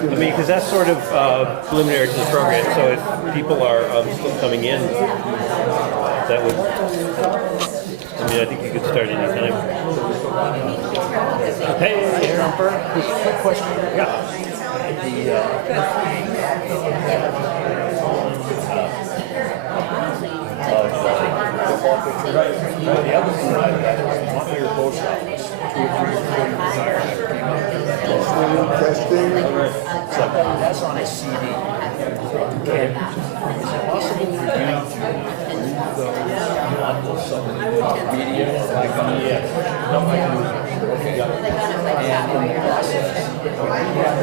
I mean, because that's sort of preliminary to the program. So if people are still coming in, that would. I mean, I think you could start anytime. Hey, Aaron Burr. Quick question. Yeah. The other thing I had was Montpelier post office. 2 or 3 recording desire that came out. Testing. So that's on a CD. And is it possible for you to remove those on some media or like on the Okay. And in the process,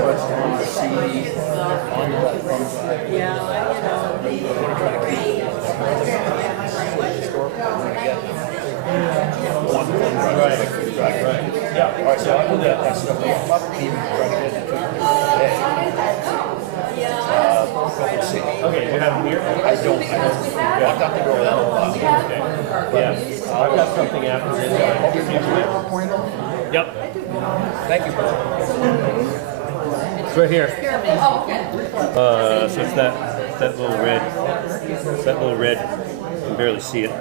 what's on the CD on the thumb drive? Right. Yeah. All right, so I do that stuff. I'll probably even try to get it to you today. Okay, you have them here? I don't. I'll have to go down. Yeah. I've got something after this. Yep. Thank you. It's right here. So it's that little red. It's that little red. You can barely see it.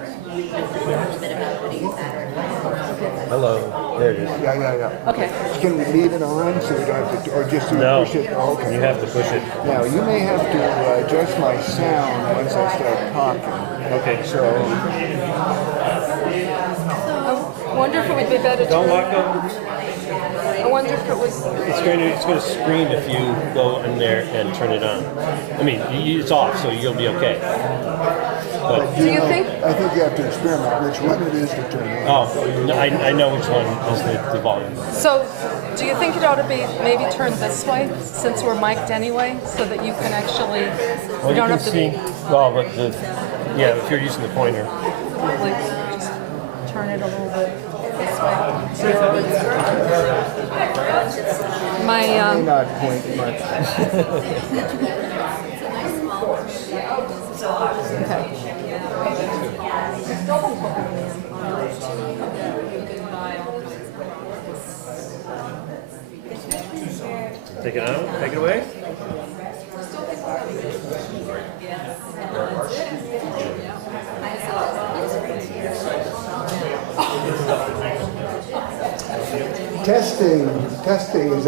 Hello. There it is. Yeah. Okay. Can we leave it on so we don't have to, or just No. push it? Oh, okay. You have to push it. Now, you may have to adjust my sound once I start talking. Okay. So, I wonder if it would be better to. Don't walk up. I wonder if it was. It's going to scream if you go in there and turn it on. I mean, it's off, so you'll be okay. But Do you think? I think you have to experiment which one it is to turn on. I know which one is the volume. So, do you think it ought to be maybe turned this way since we're mic'd anyway, so that you can actually? Well, you don't can have to see. Well, but if you're using the pointer. like just turn it a little bit this way. My May not point much. okay. Take it out. Take it away. Testing. Does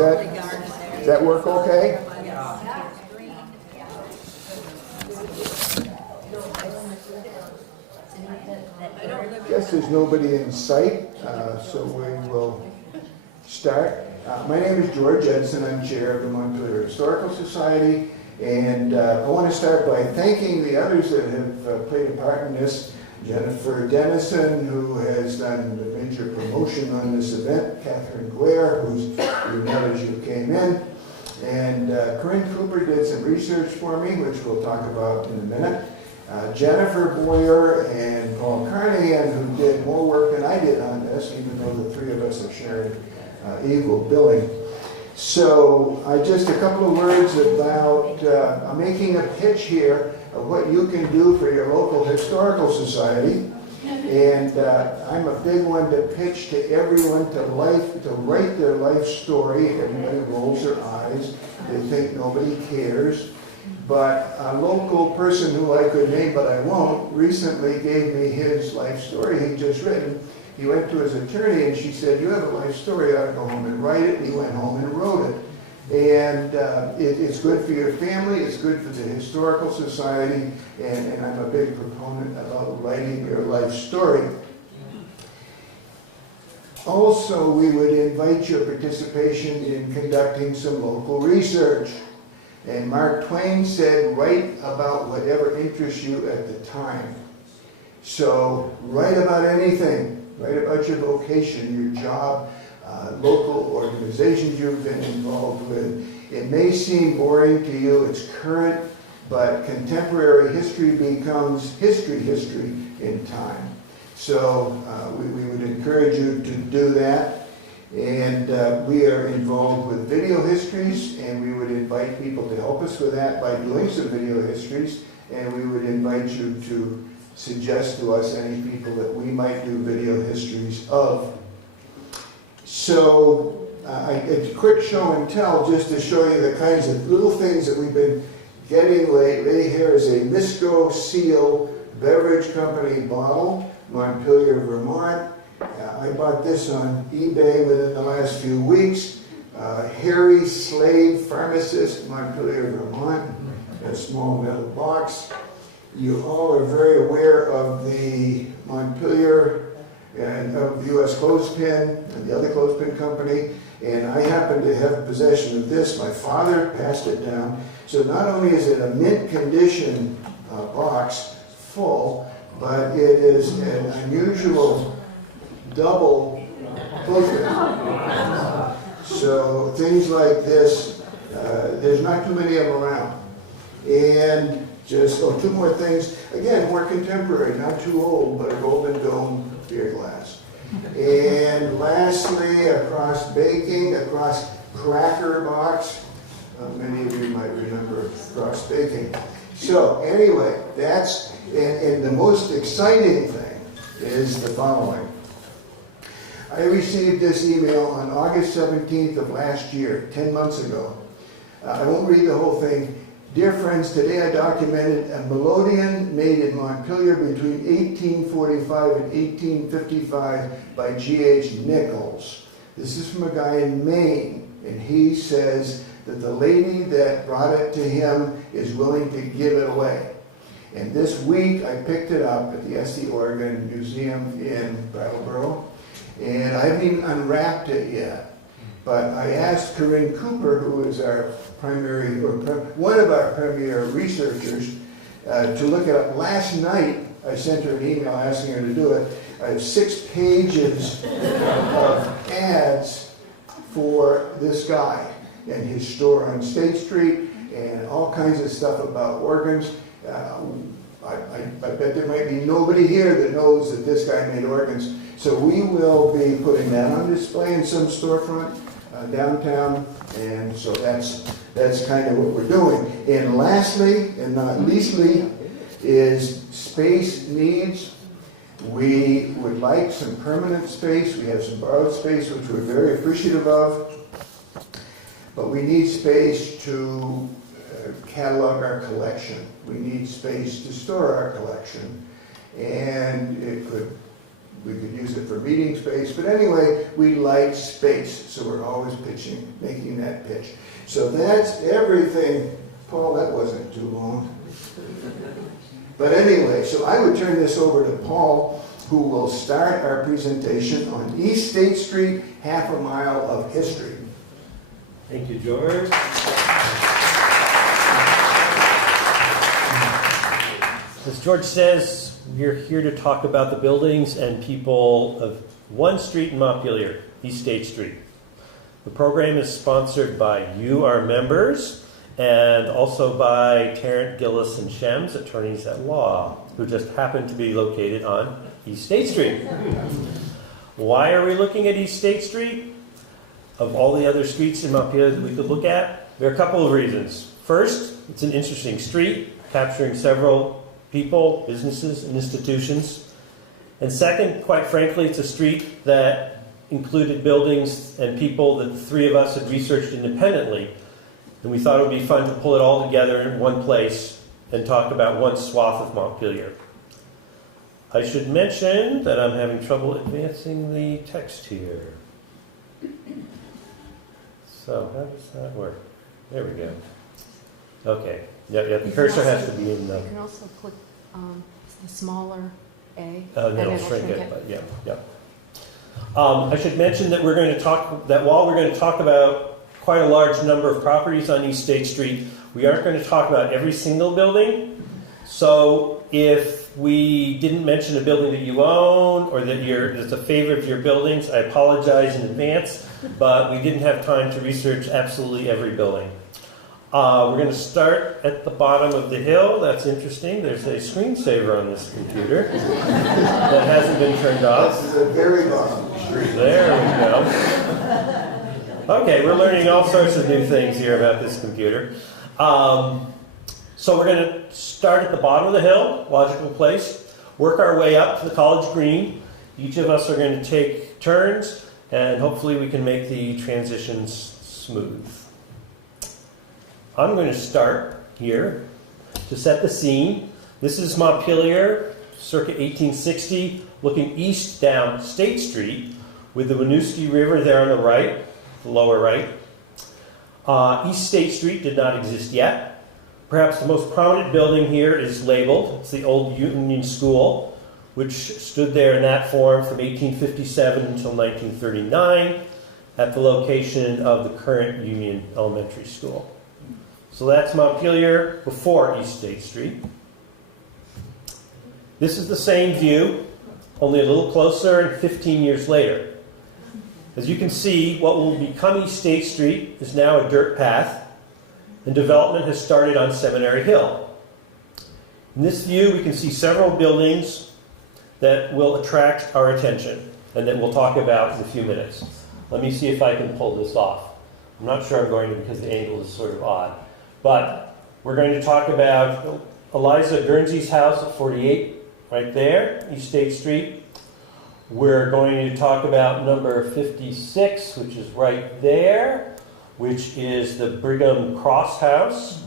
that work okay? Guess there's nobody in sight, so we will start. My name is George Edson. I'm chair of the Montpelier Historical Society, and I want to start by thanking the others that have played a part in this. Jennifer Dennison, who has done the major promotion on this event, Catherine Guare, who's you met as you came in, and Corinne Cooper did some research for me, which we'll talk about in a minute. Jennifer Boyer and Paul Carnahan, who did more work than I did on this, even though the three of us are sharing equal billing. So just a couple of words about, I'm making a pitch here of what you can do for your local historical society. And I'm a big one to pitch to everyone to write their life story. Everybody rolls their eyes. They think nobody cares. But a local person who I could name, but I won't, recently gave me his life story he'd just written. He went to his attorney and she said, "You have a life story, you ought to go home and write it." And he went home and wrote it. And it's good for your family, it's good for the Historical Society, and I'm a big proponent about writing your life story. Also, we would invite your participation in conducting some local research. And Mark Twain said, write about whatever interests you at the time. So write about anything. Write about your vocation, your job, local organizations you've been involved with. It may seem boring to you, it's current, but contemporary history becomes history in time. So we would encourage you to do that. And we are involved with video histories, and we would invite people to help us with that by doing some video histories. And we would invite you to suggest to us any people that we might do video histories of. So a quick show and tell just to show you the kinds of little things that we've been getting lately. Here is a Misco Seal Beverage Company bottle, Montpelier, Vermont. I bought this on eBay within the last few weeks. Harry Slade, pharmacist, Montpelier, Vermont. A small metal box. You all are very aware of the Montpelier and of the U.S. Clothespin and the other clothespin company. And I happen to have possession of this. My father passed it down. So not only is it a mint condition box full, but it is an unusual double clothespin. So things like this, there's not too many of them around. And just, two more things. Again, more contemporary, not too old, but a golden dome beer glass. And lastly, across baking, across cracker box. Many of you might remember cross baking. So anyway, that's, and the most exciting thing is the following. I received this email on August 17th of last year, 10 months ago. I won't read the whole thing. Dear friends, today I documented a melodeon made in Montpelier between 1845 and 1855 by G.H. Nichols. This is from a guy in Maine, and he says that the lady that brought it to him is willing to give it away. And this week I picked it up at the S.C. Oregon Museum in Brattleboro, and I haven't even unwrapped it yet. But I asked Corinne Cooper, who is our primary, or one of our premier researchers, to look it up. Last night, I sent her an email asking her to do it. I have 6 pages of ads for this guy and his store on State Street and all kinds of stuff about organs. I bet there might be nobody here that knows that this guy made organs. So we will be putting that on display in some storefront downtown, and so that's kind of what we're doing. And lastly, and not leastly, is space needs. We would like some permanent space. We have some borrowed space, which we're very appreciative of, but we need space to catalog our collection. We need space to store our collection, and we could use it for meeting space, but anyway, we like space, so we're always making that pitch. So that's everything. Paul, that wasn't too long. But anyway, so I would turn this over to Paul, who will start our presentation on East State Street, half a mile of history. Thank you, George. As George says, we're here to talk about the buildings and people of one street in Montpelier, East State Street. The program is sponsored by you, our members, and also by Tarrant, Gillis, and Shems, attorneys at law, who just happen to be located on East State Street. Why are we looking at East State Street? Of all the other streets in Montpelier that we could look at, there are a couple of reasons. First, it's an interesting street, capturing several people, businesses, and institutions. And second, quite frankly, it's a street that included buildings and people that the 3 of us had researched independently. And we thought it would be fun to pull it all together in one place and talk about one swath of Montpelier. I should mention that I'm having trouble advancing the text here. So how does that work? There we go. Okay. Yeah, the cursor has to be in the... You can also click the smaller A. And it'll shrink it. But yeah. I should mention that while we're going to talk about quite a large number of properties on East State Street, we aren't going to talk about every single building. So if we didn't mention a building that you own or that it's a favorite of your buildings, I apologize in advance, but we didn't have time to research absolutely every building. We're going to start at the bottom of the hill. That's interesting. There's a screensaver on this computer that hasn't been turned off. This is a very bottom street. There we go. Okay, we're learning all sorts of new things here about this computer. So we're going to start at the bottom of the hill, logical place, work our way up to the College Green. Each of us are going to take turns and hopefully we can make the transitions smooth. I'm going to start here to set the scene. This is Montpelier, circa 1860, looking east down State Street with the Winooski River there on the right, the lower right. East State Street did not exist yet. Perhaps the most prominent building here is labeled. It's the old Union School, which stood there in that form from 1857 until 1939 at the location of the current Union Elementary School. So that's Montpelier before East State Street. This is the same view, only a little closer and 15 years later. As you can see, what will become East State Street is now a dirt path, and development has started on Seminary Hill. In this view, we can see several buildings that will attract our attention and that we'll talk about in a few minutes. Let me see if I can pull this off. I'm not sure I'm going to because the angle is sort of odd. But we're going to talk about Eliza Guernsey's house at 48, right there, East State Street. We're going to talk about number 56, which is right there, which is the Brigham Cross House.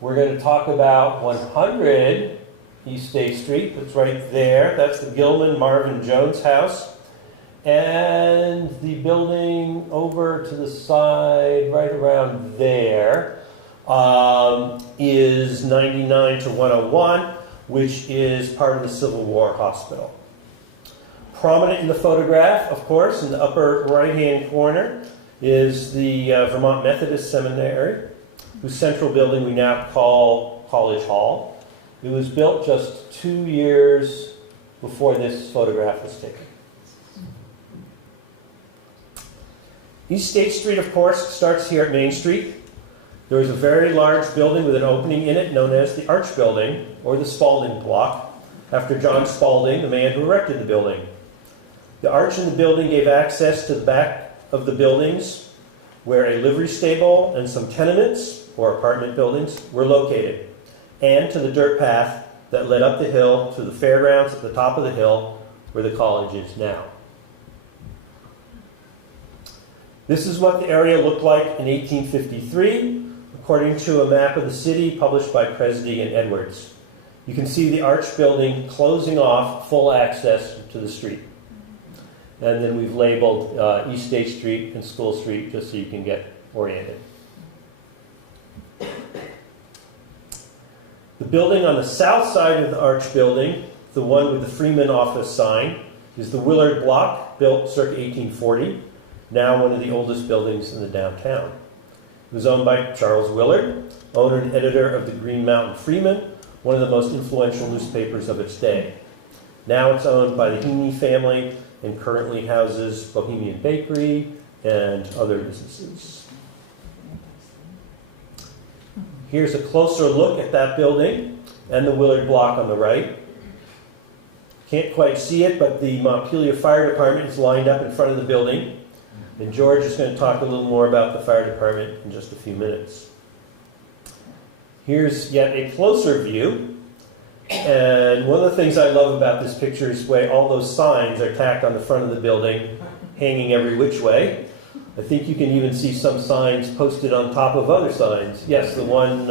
We're going to talk about 100 East State Street, that's right there. That's the Gilman Marvin Jones house. And the building over to the side, right around there, is 99 to 101, which is part of the Civil War Hospital. Prominent in the photograph, of course, in the upper right-hand corner, is the Vermont Methodist Seminary, whose central building we now call College Hall. It was built just 2 years before this photograph was taken. East State Street, of course, starts here at Main Street. There is a very large building with an opening in it known as the Arch Building, or the Spalding Block, after John Spalding, the man who erected the building. The arch in the building gave access to the back of the buildings, where a livery stable and some tenements, or apartment buildings, were located, and to the dirt path that led up the hill to the fairgrounds at the top of the hill, where the college is now. This is what the area looked like in 1853, according to a map of the city published by Presby and Edwards. You can see the Arch Building closing off full access to the street. And then we've labeled East State Street and School Street just so you can get oriented. The building on the south side of the Arch Building, the one with the Freeman office sign, is the Willard Block, built circa 1840, now one of the oldest buildings in the downtown. It was owned by Charles Willard, owner and editor of the Green Mountain Freeman, one of the most influential newspapers of its day. Now it's owned by the Heaney family and currently houses Bohemian Bakery and other businesses. Here's a closer look at that building and the Willard Block on the right. Can't quite see it, but the Montpelier Fire Department is lined up in front of the building. And George is going to talk a little more about the fire department in just a few minutes. Here's yet a closer view. And one of the things I love about this picture is the way all those signs are tacked on the front of the building, hanging every which way. I think you can even see some signs posted on top of other signs. Yes, the one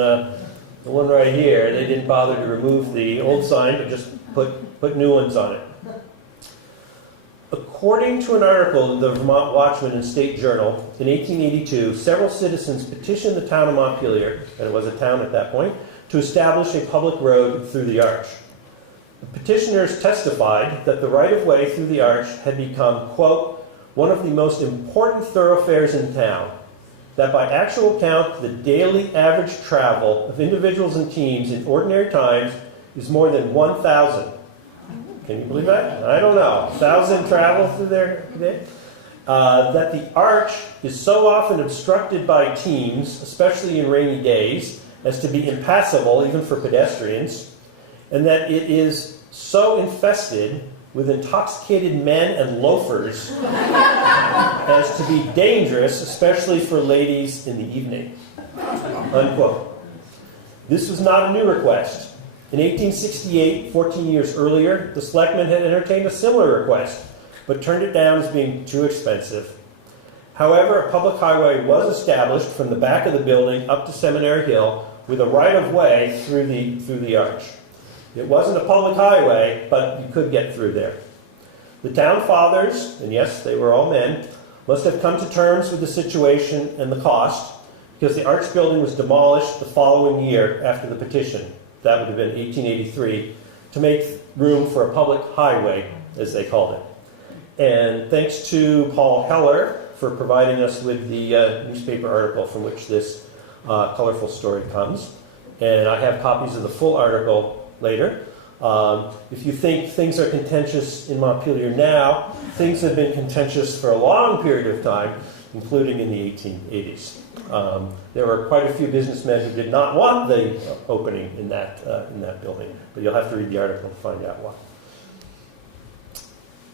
right here, they didn't bother to remove the old sign, but just put new ones on it. According to an article in the Vermont Watchman and State Journal, in 1882, several citizens petitioned the town of Montpelier, and it was a town at that point, to establish a public road through the arch. The petitioners testified that the right-of-way through the arch had become, quote, one of the most important thoroughfares in town, that by actual count, the daily average travel of individuals and teams in ordinary times is more than 1,000. Can you believe that? I don't know. 1,000 travel through there today? That the arch is so often obstructed by teams, especially in rainy days, as to be impassable even for pedestrians, and that it is so infested with intoxicated men and loafers as to be dangerous, especially for ladies in the evening. Unquote. This was not a new request. In 1868, 14 years earlier, the selectmen had entertained a similar request, but turned it down as being too expensive. However, a public highway was established from the back of the building up to Seminary Hill with a right-of-way through the arch. It wasn't a public highway, but you could get through there. The town fathers, and yes, they were all men, must have come to terms with the situation and the cost, because the arch building was demolished the following year after the petition. That would have been 1883, to make room for a public highway, as they called it. And thanks to Paul Heller for providing us with the newspaper article from which this colorful story comes. And I have copies of the full article later. If you think things are contentious in Montpelier now, things have been contentious for a long period of time, including in the 1880s. There were quite a few businessmen who did not want the opening in that building, but you'll have to read the article to find out why.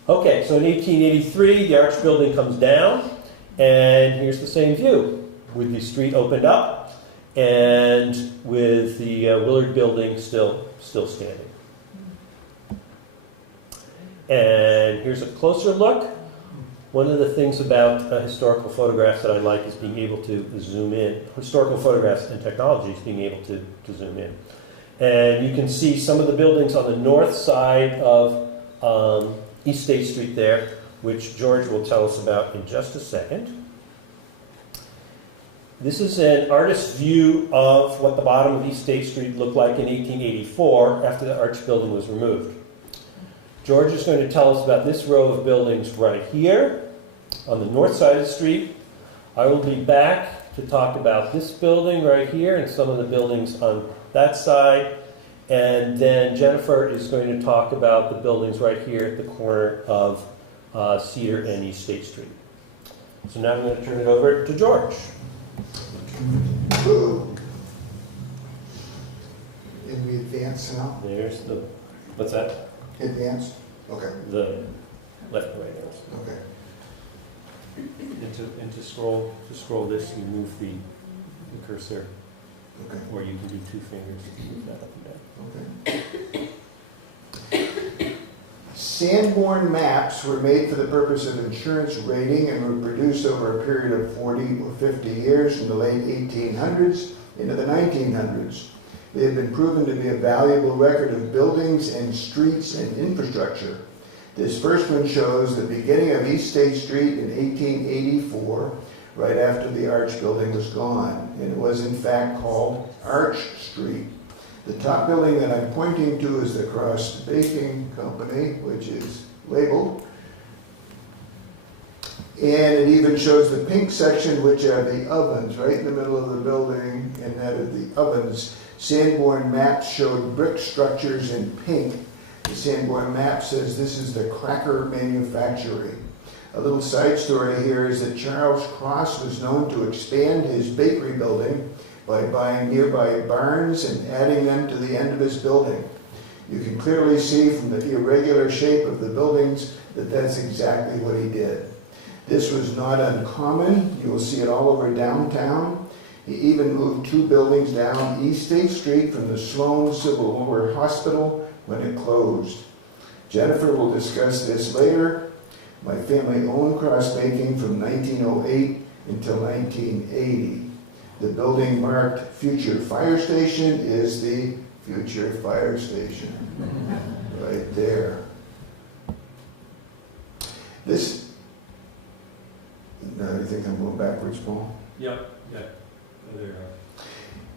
Okay, so in 1883, the arch building comes down, and here's the same view, with the street opened up, and with the Willard building still standing. And here's a closer look. One of the things about historical photographs that I like is being able to zoom in. Historical photographs and technology is being able to zoom in. And you can see some of the buildings on the north side of East State Street there, which George will tell us about in just a second. This is an artist's view of what the bottom of East State Street looked like in 1884 after the arch building was removed. George is going to tell us about this row of buildings right here on the north side of the street. I will be back to talk about this building right here and some of the buildings on that side. And then Jennifer is going to talk about the buildings right here at the corner of Cedar and East State Street. So now I'm going to turn it over to George. And we advance now? There's the, what's that? Advance? Okay. The left and right arrows. Okay. And to scroll this, you move the cursor, Okay. or you can do two fingers to move that up and down. Okay. Sanborn maps were made for the purpose of insurance rating and were produced over a period of 40 or 50 years from the late 1800s into the 1900s. They have been proven to be a valuable record of buildings and streets and infrastructure. This first one shows the beginning of East State Street in 1884, right after the Arch building was gone, and it was in fact called Arch Street. The top building that I'm pointing to is the Cross Baking Company, which is labeled. And it even shows the pink section, which are the ovens, right in the middle of the building, and that are the ovens. Sanborn maps showed brick structures in pink. The Sanborn map says this is the cracker manufacturing. A little side story here is that Charles Cross was known to expand his bakery building by buying nearby barns and adding them to the end of his building. You can clearly see from the irregular shape of the buildings that that's exactly what he did. This was not uncommon. You will see it all over downtown. He even moved two buildings down East State Street from the Sloan Civil War Hospital when it closed. Jennifer will discuss this later. My family owned Cross Baking from 1908 until 1980. The building marked Future Fire Station is the Future Fire Station, right there. This, now you think I'm going backwards, Paul? Yep, yeah. There you are.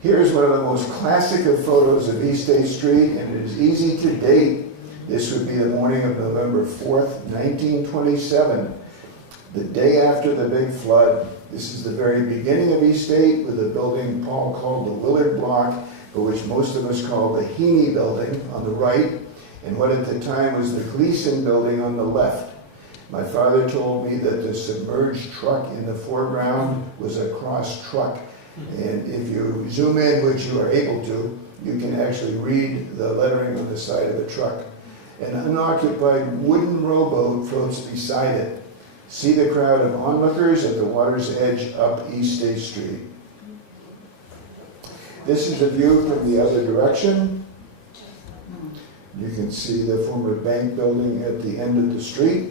Here's one of the most classic of photos of East State Street, and it is easy to date. This would be the morning of November 4th, 1927, the day after the big flood. This is the very beginning of East State with a building Paul called the Willard Block, but which most of us call the Heaney Building on the right, and what at the time was the Gleason Building on the left. My father told me that the submerged truck in the foreground was a Cross truck. And if you zoom in, which you are able to, you can actually read the lettering on the side of the truck. An unoccupied wooden rowboat floats beside it. See the crowd of onlookers at the water's edge up East State Street. This is a view from the other direction. You can see the former bank building at the end of the street.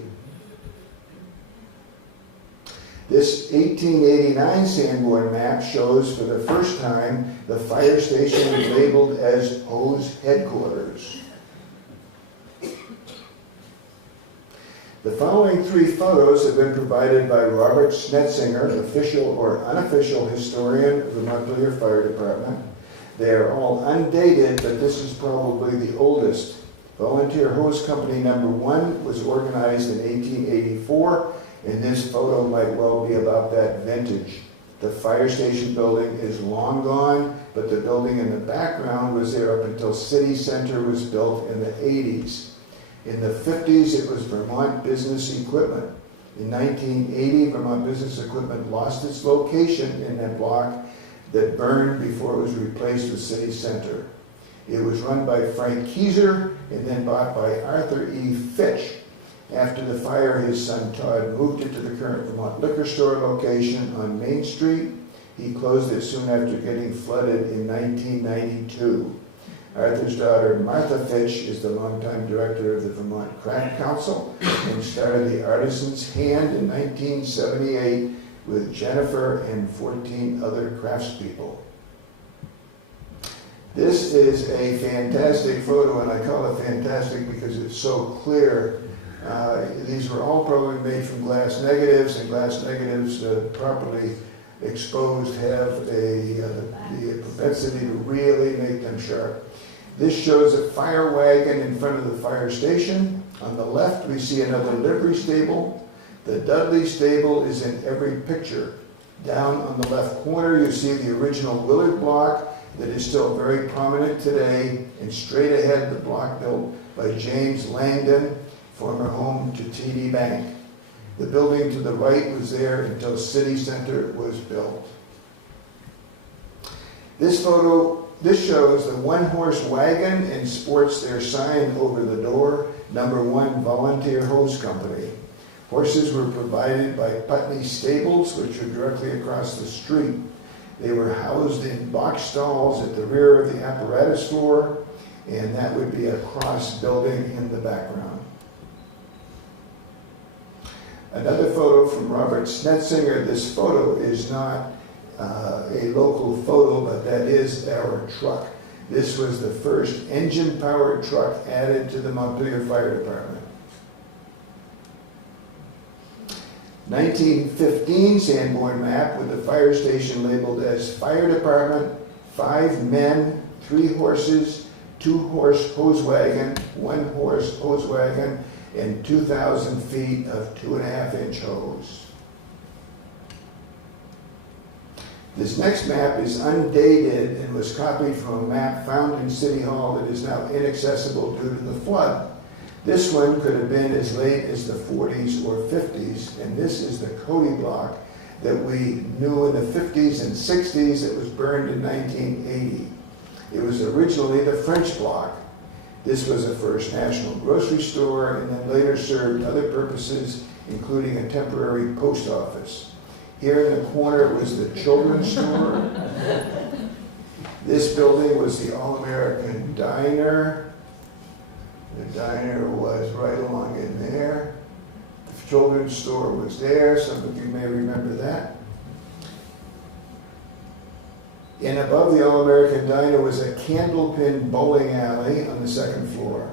This 1889 Sanborn map shows for the first time the fire station labeled as Hose Headquarters. The following 3 photos have been provided by Robert Snetzinger, official or unofficial historian of the Montpelier Fire Department. They are all undated, but this is probably the oldest. Volunteer Hose Company number 1 was organized in 1884, and this photo might well be about that vintage. The fire station building is long gone, but the building in the background was there up until City Center was built in the 80s. In the 50s, it was Vermont Business Equipment. In 1980, Vermont Business Equipment lost its location in that block that burned before it was replaced with City Center. It was run by Frank Kieser and then bought by Arthur E. Fitch. After the fire, his son Todd moved it to the current Vermont Liquor Store location on Main Street. He closed it soon after getting flooded in 1992. Arthur's daughter Martha Fitch is the longtime director of the Vermont Craft Council and started the Artisan's Hand in 1978 with Jennifer and 14 other craftspeople. This is a fantastic photo, and I call it fantastic because it's so clear. These were all probably made from glass negatives, and glass negatives properly exposed have the propensity to really make them sharp. This shows a fire wagon in front of the fire station. On the left, we see another livery stable. The Dudley stable is in every picture. Down on the left corner, you see the original Willard block that is still very prominent today, and straight ahead, the block built by James Langdon, former home to TD Bank. The building to the right was there until City Center was built. This shows the one-horse wagon and sports their sign over the door, number 1 Volunteer Hose Company. Horses were provided by Putney Stables, which are directly across the street. They were housed in box stalls at the rear of the apparatus floor, and that would be a cross building in the background. Another photo from Robert Snetzinger. This photo is not a local photo, but that is our truck. This was the first engine-powered truck added to the Montpelier Fire Department. 1915 Sanborn map with the fire station labeled as Fire Department, 5 men, 3 horses, 2-horse hose wagon, 1-horse hose wagon, and 2,000 feet of 2.5-inch hose. This next map is undated and was copied from a map found in City Hall that is now inaccessible due to the flood. This one could have been as late as the 40s or 50s, and this is the Cody block that we knew in the 50s and 60s that was burned in 1980. It was originally the French block. This was a first national grocery store and then later served other purposes, including a temporary post office. Here in the corner was the children's store. This building was the All-American Diner. The diner was right along in there. The children's store was there. Some of you may remember that. And above the All-American Diner was a candlepin bowling alley on the 2nd floor.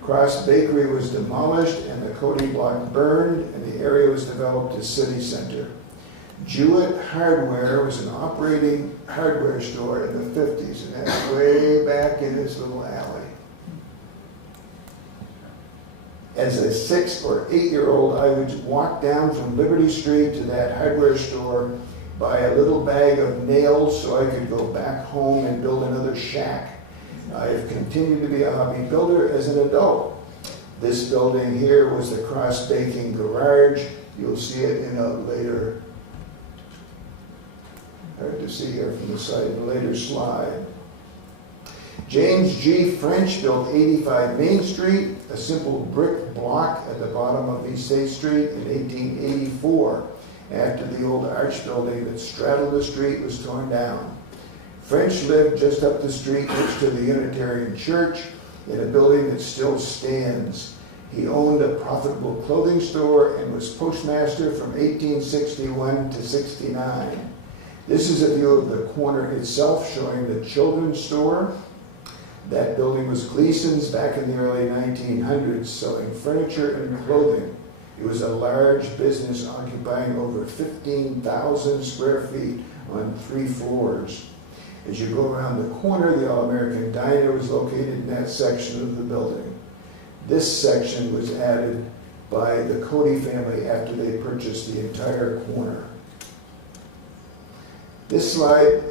Cross Bakery was demolished and the Cody block burned, and the area was developed as City Center. Jewett Hardware was an operating hardware store in the 50s, and that's way back in this little alley. As a 6 or 8-year-old, I would walk down from Liberty Street to that hardware store, buy a little bag of nails so I could go back home and build another shack. I have continued to be a hobby builder as an adult. This building here was the Cross Baking Garage. You'll see it in a later, hard to see here from the side, a later slide. James G. French built 85 Main Street, a simple brick block at the bottom of East 8th Street in 1884, after the old arch building that straddled the street was torn down. French lived just up the street next to the Unitarian Church in a building that still stands. He owned a profitable clothing store and was postmaster from 1861 to 69. This is a view of the corner itself showing the children's store. That building was Gleason's back in the early 1900s, selling furniture and clothing. It was a large business occupying over 15,000 square feet on 3 floors. As you go around the corner, the All-American Diner was located in that section of the building. This section was added by the Cody family after they purchased the entire corner. This slide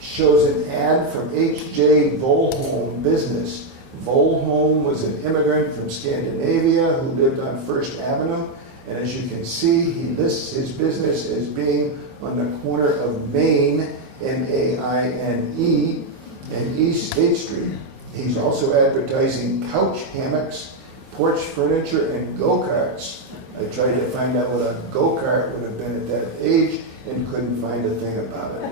shows an ad from H.J. Volholm Business. Volholm was an immigrant from Scandinavia who lived on First Avenue, and as you can see, he lists his business as being on the corner of Maine, M-A-I-N-E, and East State Street. He's also advertising couch hammocks, porch furniture, and go-karts. I tried to find out what a go-kart would have been at that age and couldn't find a thing about it.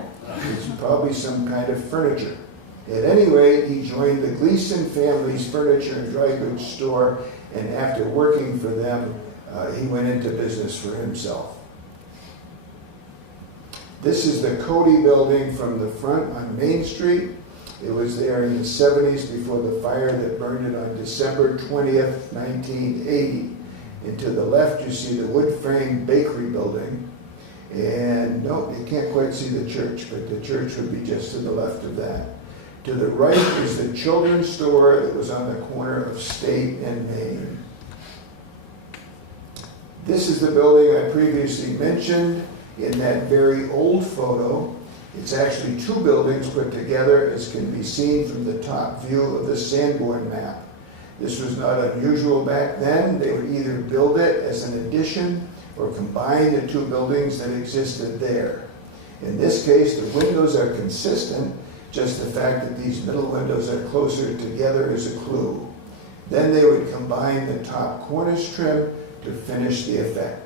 It's probably some kind of furniture. At any rate, he joined the Gleason family's furniture and dry goods store, and after working for them, he went into business for himself. This is the Cody building from the front on Main Street. It was there in the 70s before the fire that burned it on December 20th, 1980. And to the left, you see the wood frame bakery building. And no, you can't quite see the church, but the church would be just to the left of that. To the right is the children's store that was on the corner of State and Main. This is the building I previously mentioned in that very old photo. It's actually 2 buildings put together, as can be seen from the top view of the Sanborn map. This was not unusual back then. They would either build it as an addition or combine the 2 buildings that existed there. In this case, the windows are consistent, just the fact that these middle windows are closer together is a clue. Then they would combine the top cornice trim to finish the effect.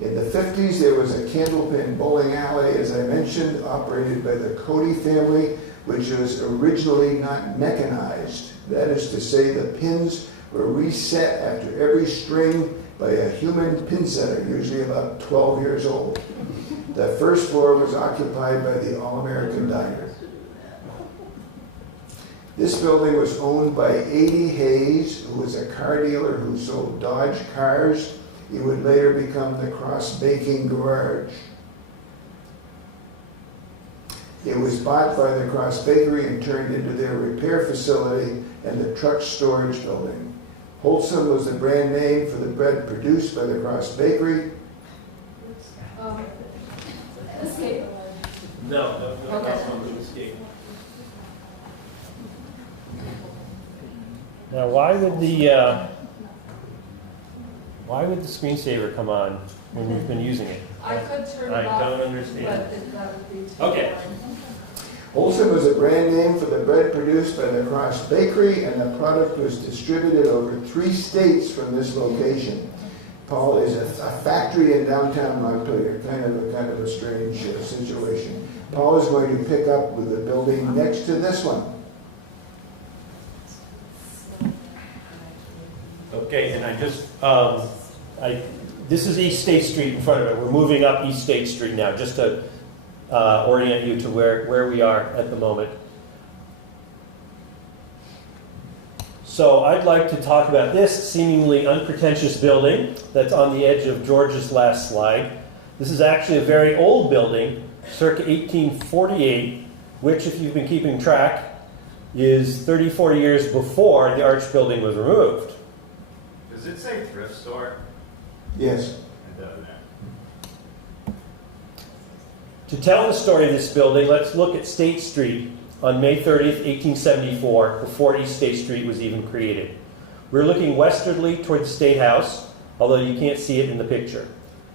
In the 50s, there was a candlepin bowling alley, as I mentioned, operated by the Cody family, which was originally not mechanized. That is to say, the pins were reset after every string by a human pin setter, usually about 12 years old. The first floor was occupied by the All-American Diner. This building was owned by A.D. Hayes, who was a car dealer who sold Dodge cars. It would later become the Cross Baking Garage. It was bought by the Cross Bakery and turned into their repair facility and the truck storage building. Wholesome was the brand name for the bread produced by the Cross Bakery. Escape. No, Okay. that's not the escape. Now, why would the screensaver come on when we've been using it? I could turn I it off. don't understand. But that would be too Okay. boring. Wholesome was a brand name for the bread produced by the Cross Bakery, and the product was distributed over 3 states from this location. Paul is a factory in downtown Montpelier, kind of a strange situation. Paul is going to pick up with the building next to this one. Okay, and I just, this is East State Street in front of it. We're moving up East State Street now, just to orient you to where we are at the moment. So I'd like to talk about this seemingly unpretentious building that's on the edge of George's last slide. This is actually a very old building, circa 1848, which, if you've been keeping track, is 34 years before the Arch Building was removed. Does it say thrift store? Yes. It doesn't. To tell the story of this building, let's look at State Street on May 30th, 1874, before East State Street was even created. We're looking westerly toward the State House, although you can't see it in the picture.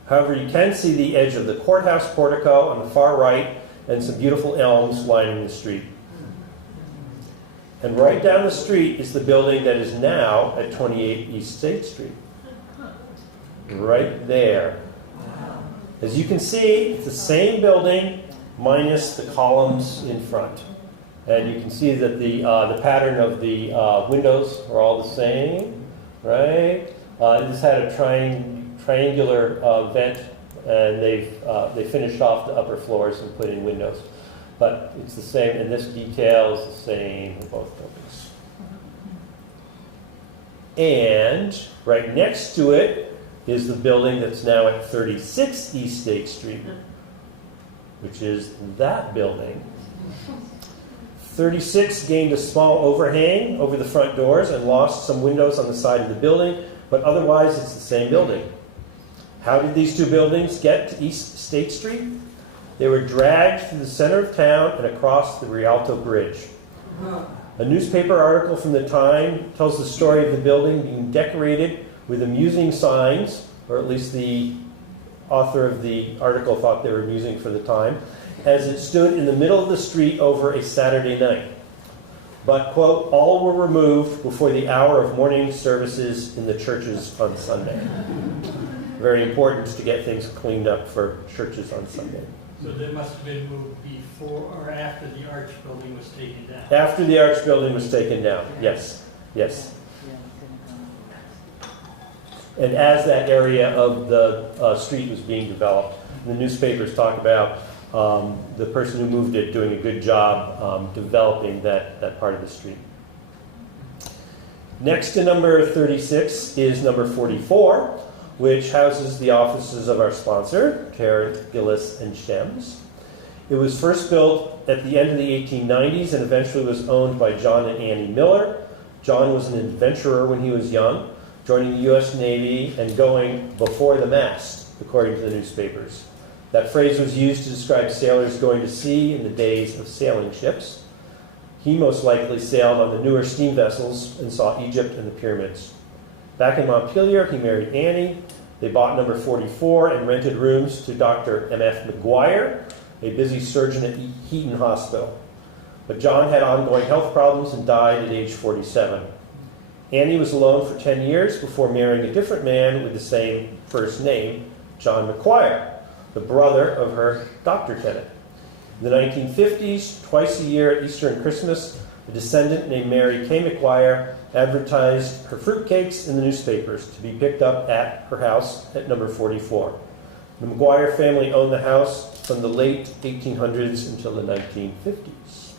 However, you can see the edge of the courthouse portico on the far right and some beautiful elms lining the street. And right down the street is the building that is now at 28 East State Street. Right there. As you can see, it's the same building minus the columns in front. And you can see that the pattern of the windows are all the same, right? This had a triangular vent, and they finished off the upper floors and put in windows. But it's the same, and this detail is the same in both buildings. And right next to it is the building that's now at 36 East State Street, which is that building. 36 gained a small overhang over the front doors and lost some windows on the side of the building, but otherwise it's the same building. How did these two buildings get to East State Street? They were dragged through the center of town and across the Rialto Bridge. A newspaper article from the time tells the story of the building being decorated with amusing signs, or at least the author of the article thought they were amusing for the time, as it stood in the middle of the street over a Saturday night. But, quote, all were removed before the hour of morning services in the churches on Sunday. Very important to get things cleaned up for churches on Sunday. So they must have been moved before or after the Arch building was taken down? After the Arch building was taken down, yes, yes. And as that area of the street was being developed, the newspapers talk about the person who moved it doing a good job developing that part of the street. Next to number 36 is number 44, which houses the offices of our sponsor, Karen Gillis and Shems. It was first built at the end of the 1890s and eventually was owned by John and Annie Miller. John was an adventurer when he was young, joining the U.S. Navy and going before the mast, according to the newspapers. That phrase was used to describe sailors going to sea in the days of sailing ships. He most likely sailed on the newer steam vessels and saw Egypt and the pyramids. Back in Montpelier, he married Annie. They bought number 44 and rented rooms to Dr. M.F. McGuire, a busy surgeon at Heaton Hospital. But John had ongoing health problems and died at age 47. Annie was alone for 10 years before marrying a different man with the same first name, John McGuire, the brother of her doctor tenant. In the 1950s, twice a year at Easter and Christmas, a descendant named Mary K. McGuire advertised her fruitcakes in the newspapers to be picked up at her house at number 44. The McGuire family owned the house from the late 1800s until the 1950s.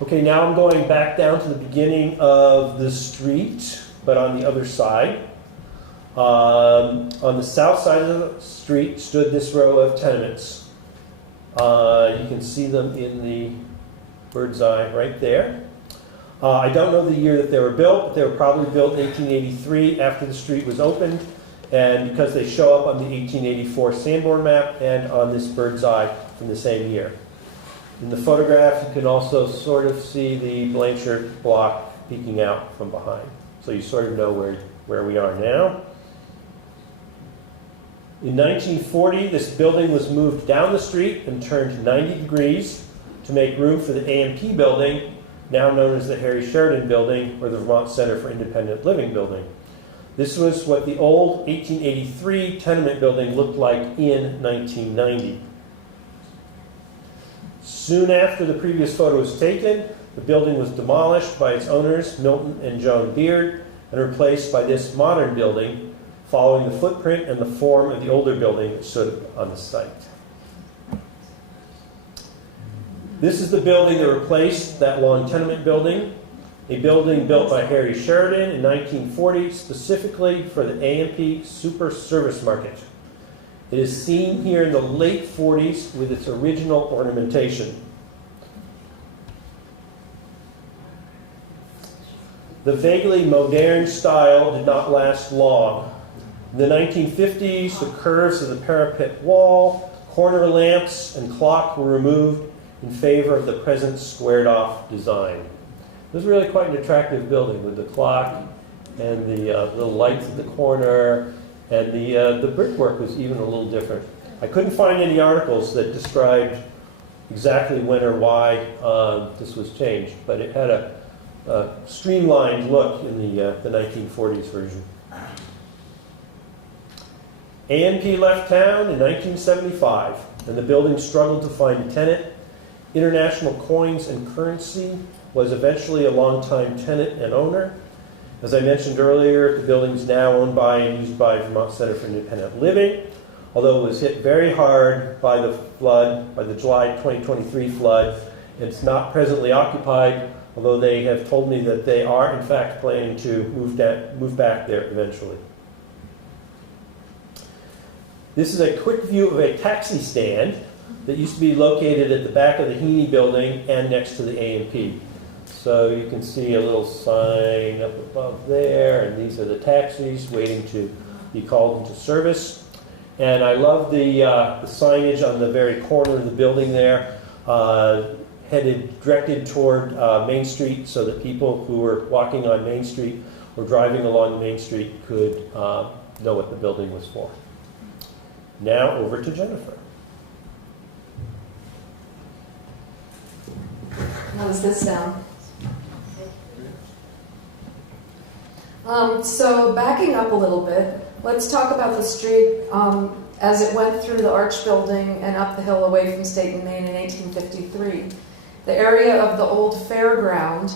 Okay, now I'm going back down to the beginning of the street, but on the other side. On the south side of the street stood this row of tenements. You can see them in the bird's eye right there. I don't know the year that they were built, but they were probably built in 1883 after the street was opened, and because they show up on the 1884 Sanborn map and on this bird's eye from the same year. In the photograph, you can also sort of see the Blanchard block peeking out from behind. So you sort of know where we are now. In 1940, this building was moved down the street and turned 90 degrees to make room for the A&P building, now known as the Harry Sheridan Building or the Vermont Center for Independent Living Building. This was what the old 1883 tenement building looked like in 1990. Soon after the previous photo was taken, the building was demolished by its owners, Milton and Joan Beard, and replaced by this modern building, following the footprint and the form of the older building that stood on the site. This is the building that replaced that long tenement building, a building built by Harry Sheridan in 1940 specifically for the A&P Super Service Market. It is seen here in the late 40s with its original ornamentation. The vaguely modern style did not last long. In the 1950s, the curves of the parapet wall, corner lamps, and clock were removed in favor of the present squared-off design. It was really quite an attractive building with the clock and the little lights at the corner, and the brickwork was even a little different. I couldn't find any articles that described exactly when or why this was changed, but it had a streamlined look in the 1940s version. A&P left town in 1975. and the building struggled to find a tenant. International Coins and Currency was eventually a longtime tenant and owner. As I mentioned earlier, the building is now owned by and used by Vermont Center for Independent Living, although it was hit very hard by the flood, by the July 2023 flood. It's not presently occupied, although they have told me that they are in fact planning to move back there eventually. This is a quick view of a taxi stand that used to be located at the back of the Heaney building and next to the A&P. So you can see a little sign up above there, and these are the taxis waiting to be called into service. And I love the signage on the very corner of the building there, directed toward Main Street, so that people who were walking on Main Street or driving along Main Street could know what the building was for. Now over to Jennifer. How's this sound? So backing up a little bit, let's talk about the street as it went through the Arch Building and up the hill away from State and Main in 1853. The area of the old fairground,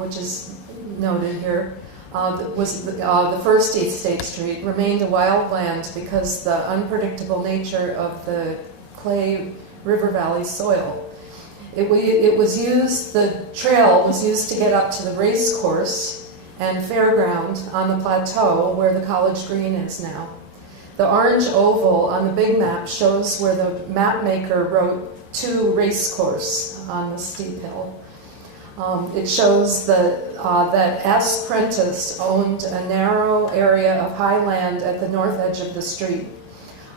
which is noted here, was the first East State Street, remained a wild land because the unpredictable nature of the clay river valley soil. It was used, the trail was used to get up to the race course and fairground on the plateau where the College Green is now. The orange oval on the big map shows where the map maker wrote to race course on the steep hill. It shows that S. Prentice owned a narrow area of high land at the north edge of the street.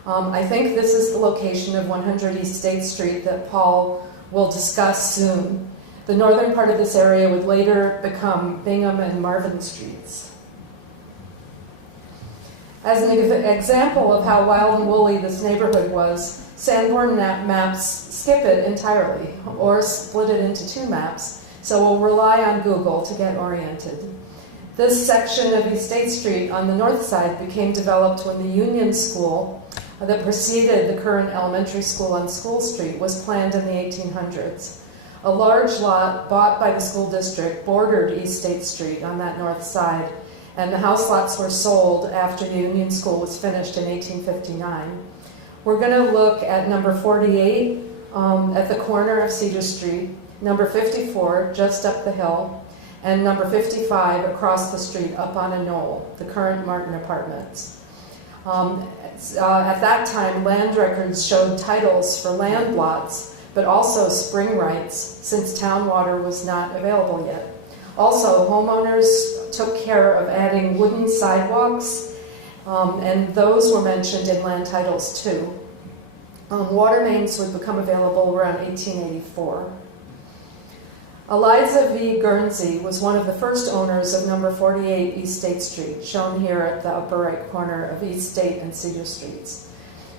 I think this is the location of 100 East State Street that Paul will discuss soon. The northern part of this area would later become Bingham and Marvin Streets. As an example of how wild and woolly this neighborhood was, Sanborn maps skip it entirely, or split it into two maps, so we'll rely on Google to get oriented. This section of East State Street on the north side became developed when the Union School that preceded the current elementary school on School Street was planned in the 1800s. A large lot bought by the school district bordered East State Street on that north side, and the house lots were sold after the Union School was finished in 1859. We're going to look at number 48 at the corner of Cedar Street, number 54 just up the hill, and number 55 across the street up on a knoll, the current Martin Apartments. At that time, land records showed titles for land lots, but also spring rights, since town water was not available yet. Also, homeowners took care of adding wooden sidewalks, and those were mentioned in land titles too. Water mains would become available around 1884. Eliza V. Guernsey was one of the first owners of number 48 East State Street, shown here at the upper right corner of East State and Cedar Streets.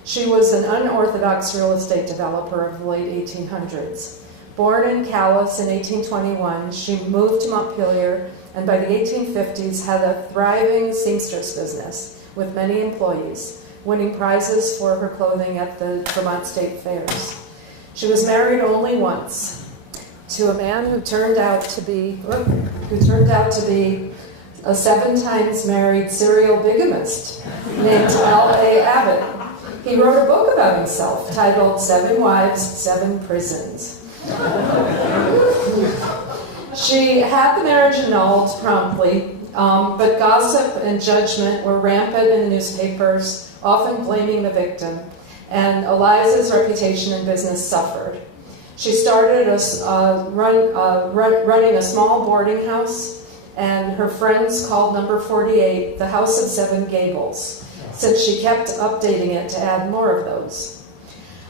She was an unorthodox real estate developer of the late 1800s. Born in Calais in 1821, she moved to Montpelier, and by the 1850s had a thriving seamstress business with many employees, winning prizes for her clothing at the Vermont State Fairs. She was married only once, to a man who turned out to be a 7 times married serial bigamist named L.A. Abbott. He wrote a book about himself titled 7 Wives, 7 Prisons. She had the marriage annulled promptly, but gossip and judgment were rampant in the newspapers, often blaming the victim, and Eliza's reputation in business suffered. She started running a small boarding house, and her friends called number 48 the House of 7 Gables, since she kept updating it to add more of those.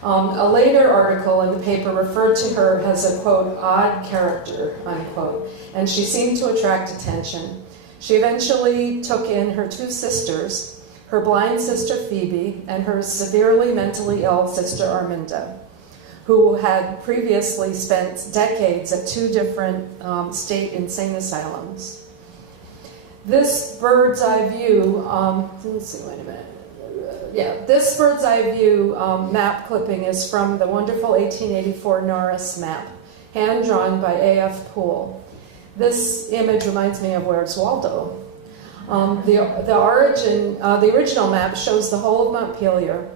A later article in the paper referred to her as a, quote, odd character, unquote, and she seemed to attract attention. She eventually took in her 2 sisters, her blind sister Phoebe, and her severely mentally ill sister Arminda, who had previously spent decades at 2 different state insane asylums. This bird's eye view, let's see, wait a minute. this bird's eye view map clipping is from the wonderful 1884 Norris map, hand drawn by A.F. Poole. This image reminds me of Where's Waldo. The original map shows the whole of Montpelier.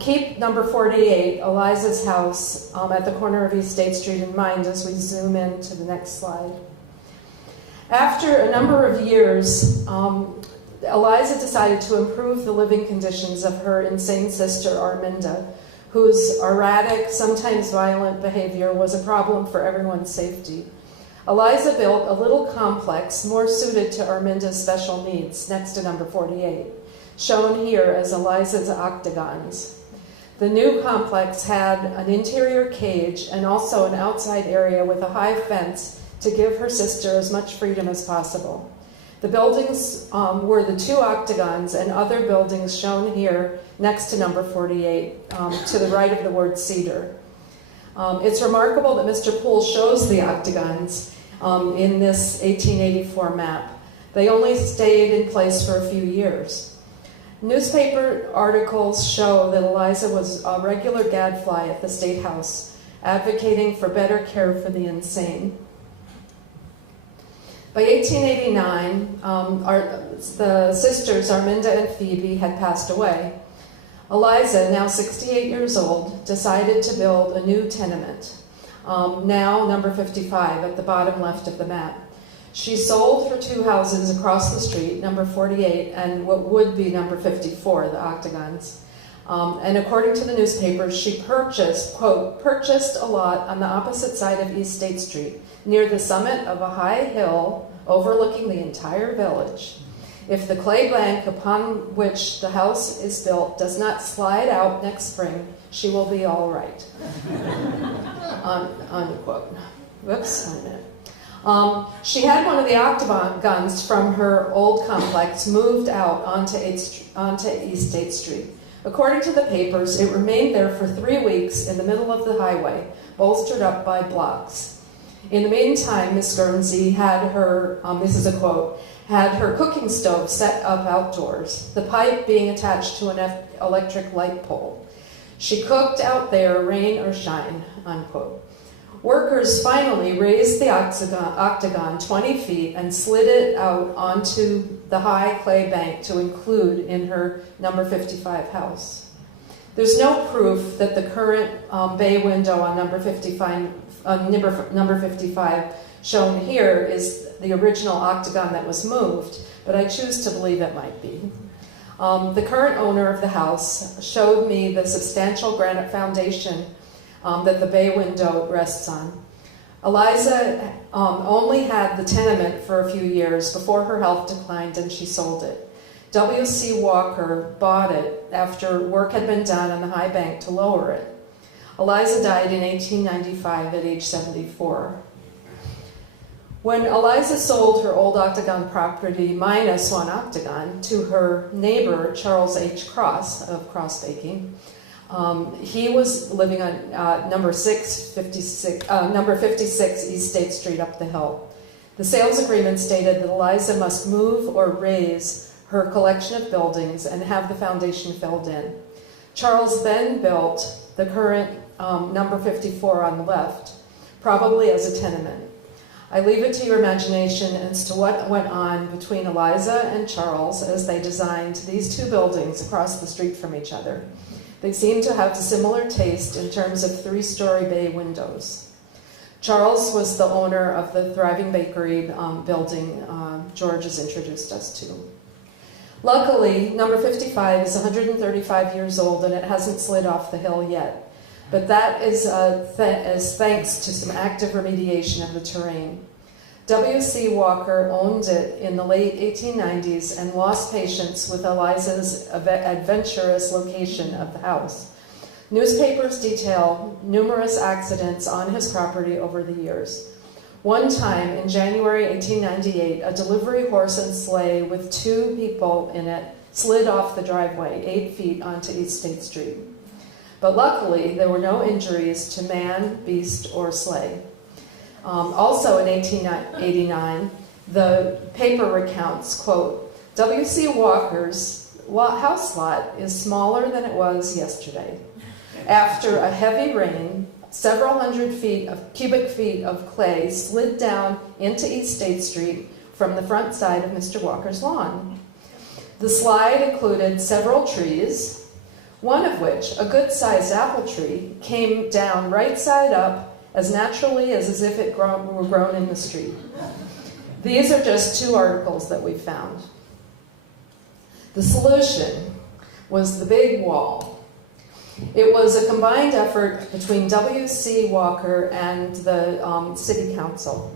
Keep number 48, Eliza's house, at the corner of East State Street in mind as we zoom in to the next slide. After a number of years, Eliza decided to improve the living conditions of her insane sister, Arminda, whose erratic, sometimes violent behavior was a problem for everyone's safety. Eliza built a little complex more suited to Arminda's special needs next to number 48, shown here as Eliza's octagons. The new complex had an interior cage and also an outside area with a high fence to give her sister as much freedom as possible. The buildings were the two octagons and other buildings shown here next to number 48, to the right of the word cedar. It's remarkable that Mr. Poole shows the octagons in this 1884 map. They only stayed in place for a few years. Newspaper articles show that Eliza was a regular gadfly at the State House, advocating for better care for the insane. By 1889, the sisters Arminda and Phoebe had passed away. Eliza, now 68 years old, decided to build a new tenement, now number 55 at the bottom left of the map. She sold her two houses across the street, number 48 and what would be number 54, the octagons. And according to the newspapers, she purchased, quote, purchased a lot on the opposite side of East State Street, near the summit of a high hill overlooking the entire village. If the clay bank upon which the house is built does not slide out next spring, she will be all right. Unquote. Whoops, wait a minute. She had one of the octagons from her old complex moved out onto East State Street. According to the papers, it remained there for 3 weeks in the middle of the highway, bolstered up by blocks. In the meantime, Miss Guernsey had her, this is a quote, had her cooking stove set up outdoors, the pipe being attached to an electric light pole. She cooked out there, rain or shine, unquote. Workers finally raised the octagon 20 feet and slid it out onto the high clay bank to include in her number 55 house. There's no proof that the current bay window on number 55 shown here is the original octagon that was moved, but I choose to believe it might be. The current owner of the house showed me the substantial granite foundation that the bay window rests on. Eliza only had the tenement for a few years before her health declined and she sold it. W.C. Walker bought it after work had been done on the high bank to lower it. Eliza died in 1895 at age 74. When Eliza sold her old octagon property minus one octagon to her neighbor, Charles H. Cross of Cross Baking, he was living on number 56 East State Street up the hill. The sales agreement stated that Eliza must move or raise her collection of buildings and have the foundation filled in. Charles then built the current number 54 on the left, probably as a tenement. I leave it to your imagination as to what went on between Eliza and Charles as they designed these two buildings across the street from each other. They seem to have a similar taste in terms of 3-story bay windows. Charles was the owner of the thriving bakery building George has introduced us to. Luckily, number 55 is 135 years old and it hasn't slid off the hill yet. But that is thanks to some active remediation of the terrain. W.C. Walker owned it in the late 1890s and lost patience with Eliza's adventurous location of the house. Newspapers detail numerous accidents on his property over the years. One time, in January 1898, a delivery horse and sleigh with 2 people in it slid off the driveway 8 feet onto East State Street. But luckily, there were no injuries to man, beast, or sleigh. Also in 1889, the paper recounts, quote, W.C. Walker's house lot is smaller than it was yesterday. After a heavy rain, several hundred cubic feet of clay slid down into East State Street from the front side of Mr. Walker's lawn. The slide included several trees, one of which, a good-sized apple tree, came down right side up as naturally as if it were grown in the street. These are just 2 articles that we found. The solution was the big wall. It was a combined effort between W.C. Walker and the City Council.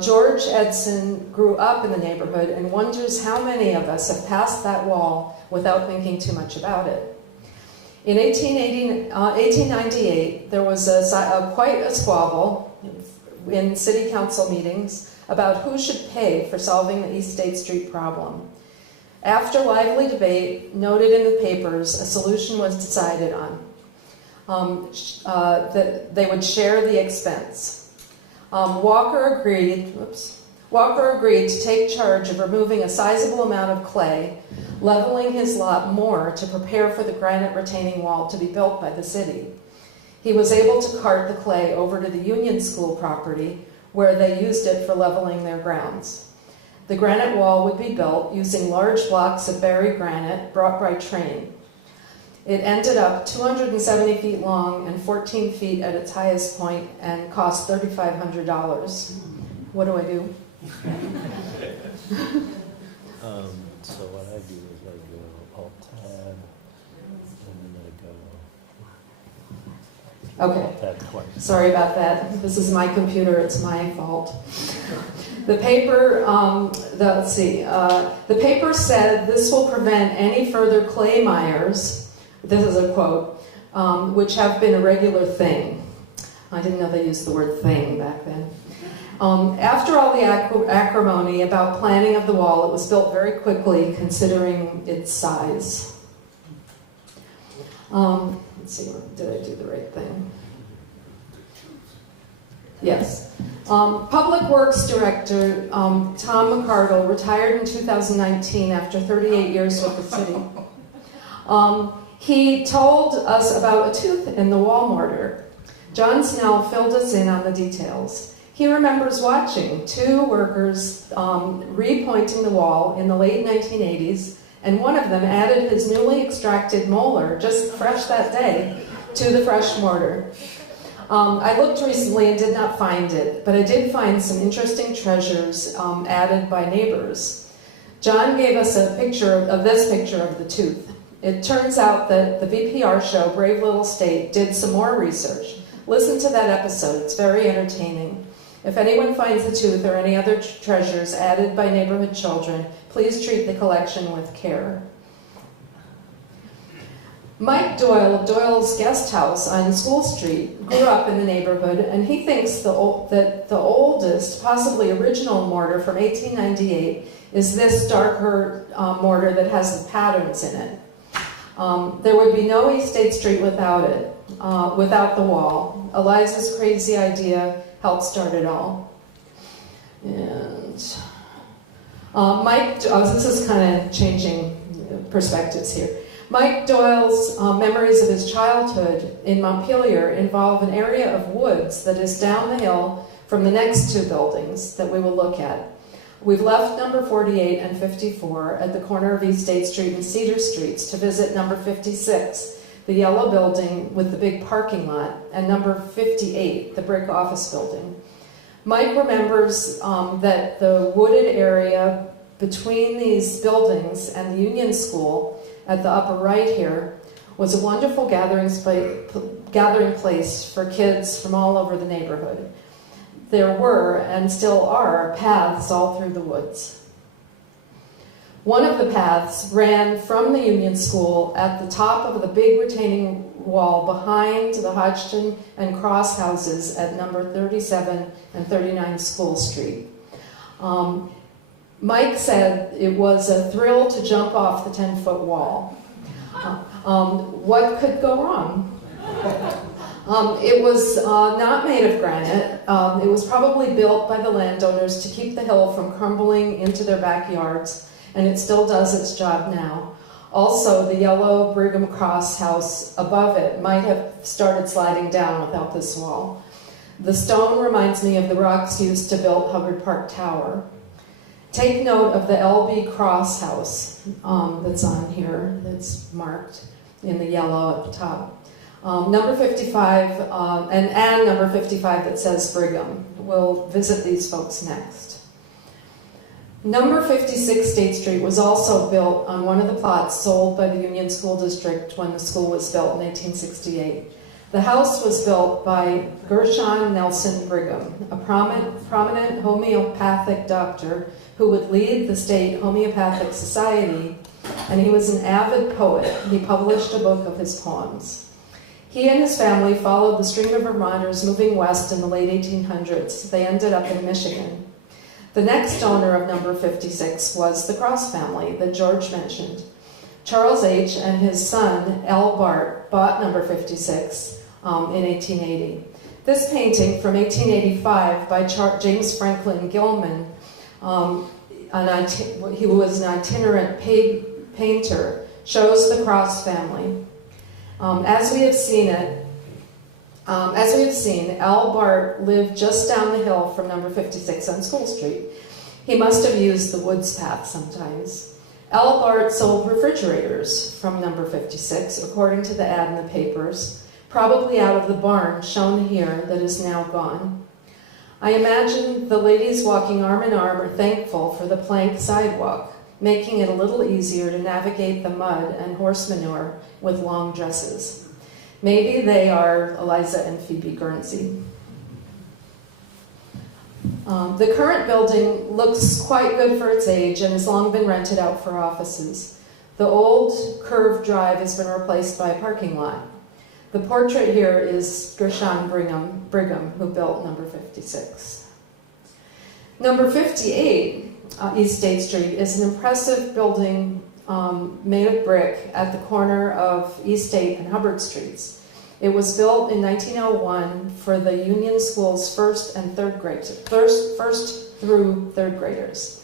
George Edson grew up in the neighborhood and wonders how many of us have passed that wall without thinking too much about it. In 1898, there was quite a squabble in City Council meetings about who should pay for solving the East State Street problem. After lively debate noted in the papers, a solution was decided on, that they would share the expense. Walker agreed to take charge of removing a sizable amount of clay, leveling his lot more to prepare for the granite retaining wall to be built by the city. He was able to cart the clay over to the Union School property, where they used it for leveling their grounds. The granite wall would be built using large blocks of Barry granite brought by train. It ended up 270 feet long and 14 feet at its highest point and cost $3,500. What do I do? So what I do is I go Alt-Tab, and then I go Okay. Alt-Tab twice. Sorry about that. This is my computer. It's my fault. The paper, the paper said this will prevent any further clay mires. This is a quote, which have been a regular thing. I didn't know they used the word thing back then. After all the acrimony about planning of the wall, it was built very quickly considering its size. Let's see, did I do the right thing? Yes. Public Works Director Tom McCardle retired in 2019 after 38 years with the city. He told us about a tooth in the wall mortar. John Snell filled us in on the details. He remembers watching 2 workers repointing the wall in the late 1980s, and one of them added his newly extracted molar, just fresh that day, to the fresh mortar. I looked recently and did not find it, but I did find some interesting treasures added by neighbors. John gave us a picture of this picture of the tooth. It turns out that the VPR show Brave Little State did some more research. Listen to that episode, it's very entertaining. If anyone finds the tooth or any other treasures added by neighborhood children, please treat the collection with care. Mike Doyle of Doyle's Guest House on School Street grew up in the neighborhood, and he thinks that the oldest, possibly original mortar from 1898 is this darker mortar that has the patterns in it. There would be no East State Street without it, without the wall. Eliza's crazy idea helped start it all. And this is kind of changing perspectives here. Mike Doyle's memories of his childhood in Montpelier involve an area of woods that is down the hill from the next 2 buildings that we will look at. We've left number 48 and 54 at the corner of East State Street and Cedar Streets to visit number 56, the yellow building with the big parking lot, and number 58, the brick office building. Mike remembers that the wooded area between these buildings and the Union School at the upper right here was a wonderful gathering place for kids from all over the neighborhood. There were, and still are, paths all through the woods. One of the paths ran from the Union School at the top of the big retaining wall behind the Hodgson and Cross houses at number 37 and 39 School Street. Mike said it was a thrill to jump off the 10-foot wall. What could go wrong? It was not made of granite. It was probably built by the landowners to keep the hill from crumbling into their backyards, and it still does its job now. Also, the yellow Brigham Cross house above it might have started sliding down without this wall. The stone reminds me of the rocks used to build Hubbard Park Tower. Take note of the LB Cross house that's on here, that's marked in the yellow at the top. Number 55, and number 55 that says Brigham. We'll visit these folks next. Number 56 State Street was also built on one of the plots sold by the Union School District when the school was built in 1868. The house was built by Gershon Nelson Brigham, a prominent homeopathic doctor who would lead the state homeopathic society, and he was an avid poet. He published a book of his poems. He and his family followed the stream of Vermonters moving west in the late 1800s. They ended up in Michigan. The next owner of number 56 was the Cross family that George mentioned. Charles H. and his son, L. Bart, bought number 56 in 1880. This painting from 1885 by James Franklin Gilman, he was an itinerant painter, shows the Cross family. As we have seen, L. Bart lived just down the hill from number 56 on School Street. He must have used the woods path sometimes. L. Bart sold refrigerators from number 56, according to the ad in the papers, probably out of the barn shown here that is now gone. I imagine the ladies walking arm in arm are thankful for the plank sidewalk, making it a little easier to navigate the mud and horse manure with long dresses. Maybe they are Eliza and Phoebe Guernsey. The current building looks quite good for its age and has long been rented out for offices. The old curved drive has been replaced by a parking lot. The portrait here is Gershon Brigham, who built number 56. Number 58, East State Street, is an impressive building made of brick at the corner of East State and Hubbard Streets. It was built in 1901 for the Union School's first through third graders.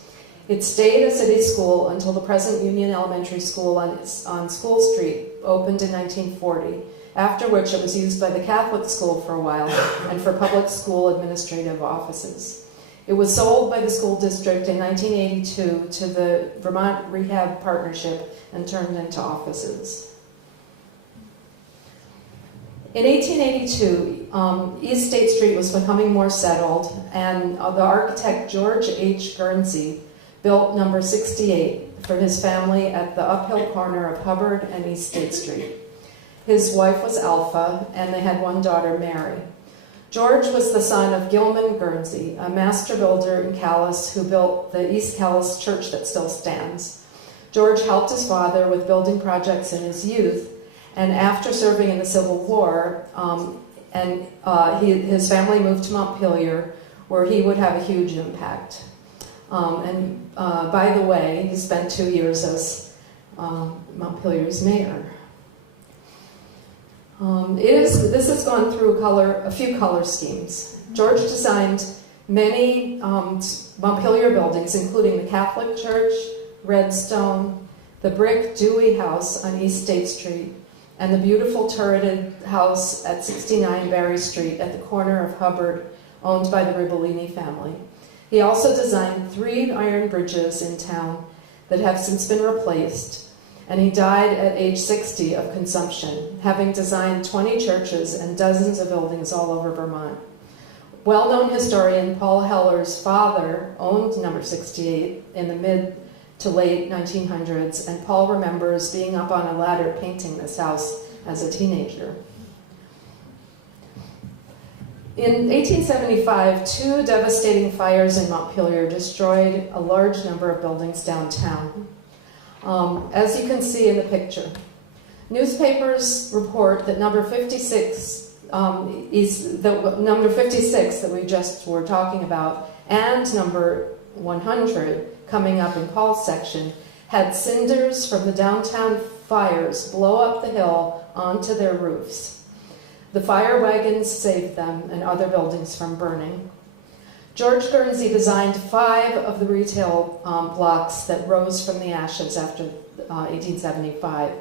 It stayed a city school until the present Union Elementary School on School Street opened in 1940, after which it was used by the Catholic school for a while and for public school administrative offices. It was sold by the school district in 1982 to the Vermont Rehab Partnership and turned into offices. In 1882, East State Street was becoming more settled, and the architect George H. Guernsey built number 68 for his family at the uphill corner of Hubbard and East State Street. His wife was Alpha, and they had one daughter, Mary. George was the son of Gilman Guernsey, a master builder in Calais who built the East Calais church that still stands. George helped his father with building projects in his youth, and after serving in the Civil War, his family moved to Montpelier, where he would have a huge impact. By the way, he spent 2 years as Montpelier's mayor. This has gone through a few color schemes. George designed many Montpelier buildings, including the Catholic Church, Redstone, the brick Dewey House on East State Street, and the beautiful turreted house at 69 Barry Street at the corner of Hubbard, owned by the Ribellini family. He also designed 3 iron bridges in town that have since been replaced, and he died at age 60 of consumption, having designed 20 churches and dozens of buildings all over Vermont. Well-known historian Paul Heller's father owned number 68 in the mid to late 1900s, and Paul remembers being up on a ladder painting this house as a teenager. In 1875, 2 devastating fires in Montpelier destroyed a large number of buildings downtown. As you can see in the picture, newspapers report that number 56 is the number 56 that we just were talking about, and number 100 coming up in Paul's section, had cinders from the downtown fires blow up the hill onto their roofs. The fire wagons saved them and other buildings from burning. George Guernsey designed 5 of the retail blocks that rose from the ashes after 1875.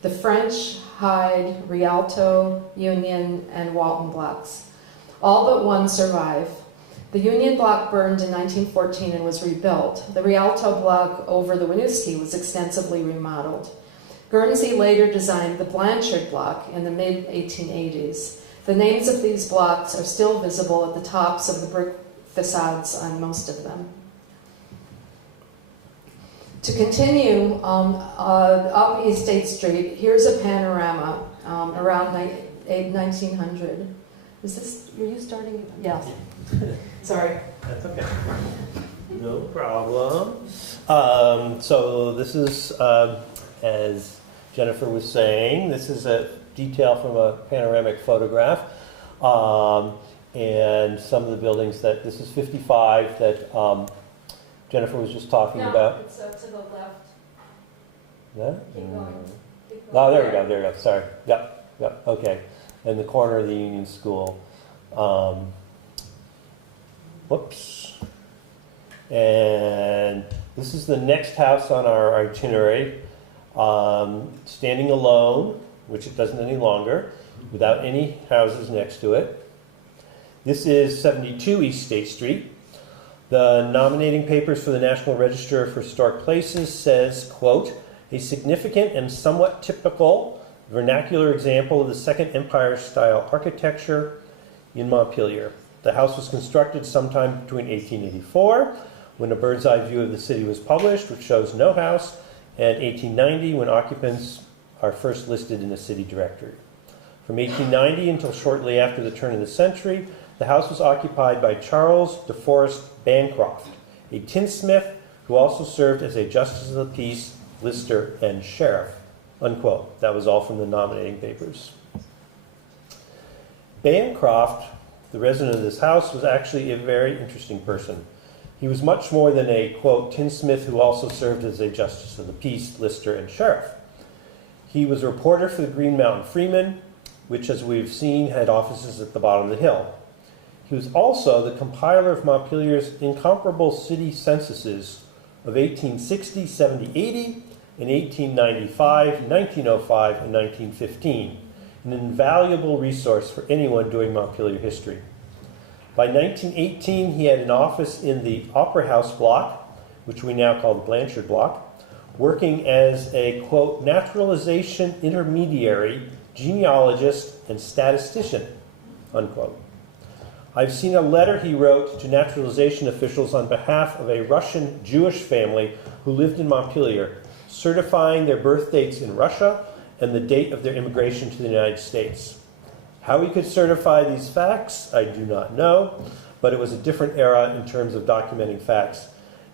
The French, Hyde, Rialto, Union, and Walton blocks. All but one survive. The Union block burned in 1914 and was rebuilt. The Rialto block over the Winooski was extensively remodeled. Guernsey later designed the Blanchard block in the mid-1880s. The names of these blocks are still visible at the tops of the brick facades on most of them. To continue up East 8th Street, here's a panorama around 1900. Is this, are you starting? Yeah. Sorry. That's okay. No problem. So this is, as Jennifer was saying, this is a detail from a panoramic photograph. And some of the buildings that, this is 55 that Jennifer was just talking about. It's to the left. That? Keep going. Oh, there we go, sorry. Yep, okay. In the corner of the Union School. Whoops. And this is the next house on our itinerary. Standing alone, which it doesn't any longer, without any houses next to it. This is 72 East State Street. The nominating papers for the National Register for Historic Places says, quote, a significant and somewhat typical vernacular example of the Second Empire-style architecture in Montpelier. The house was constructed sometime between 1884, when a bird's eye view of the city was published, which shows no house, and 1890, when occupants are first listed in the city directory. From 1890 until shortly after the turn of the century, the house was occupied by Charles de Forest Bancroft, a tinsmith who also served as a justice of the peace, lister, and sheriff, unquote. That was all from the nominating papers. Bancroft, the resident of this house, was actually a very interesting person. He was much more than a, quote, tinsmith who also served as a justice of the peace, lister, and sheriff. He was a reporter for the Green Mountain Freeman, which, as we've seen, had offices at the bottom of the hill. He was also the compiler of Montpelier's incomparable city censuses of 1860, 70, 80, and 1895, 1905, and 1915, an invaluable resource for anyone doing Montpelier history. By 1918, he had an office in the Opera House block, which we now call the Blanchard block, working as a, quote, naturalization intermediary, genealogist, and statistician, unquote. I've seen a letter he wrote to naturalization officials on behalf of a Russian Jewish family who lived in Montpelier, certifying their birth dates in Russia and the date of their immigration to the United States. How he could certify these facts, I do not know, but it was a different era in terms of documenting facts,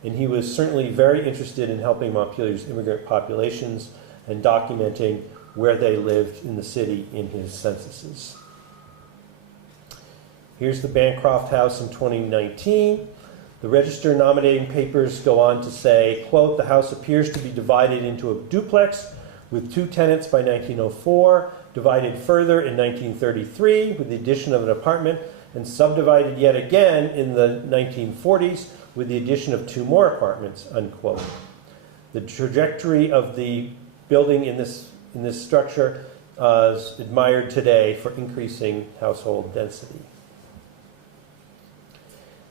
and he was certainly very interested in helping Montpelier's immigrant populations and documenting where they lived in the city in his censuses. Here's the Bancroft House in 2019. The Register nominating papers go on to say, quote, the house appears to be divided into a duplex with 2 tenants by 1904, divided further in 1933 with the addition of an apartment, and subdivided yet again in the 1940s with the addition of 2 more apartments, unquote. The trajectory of the building in this structure is admired today for increasing household density.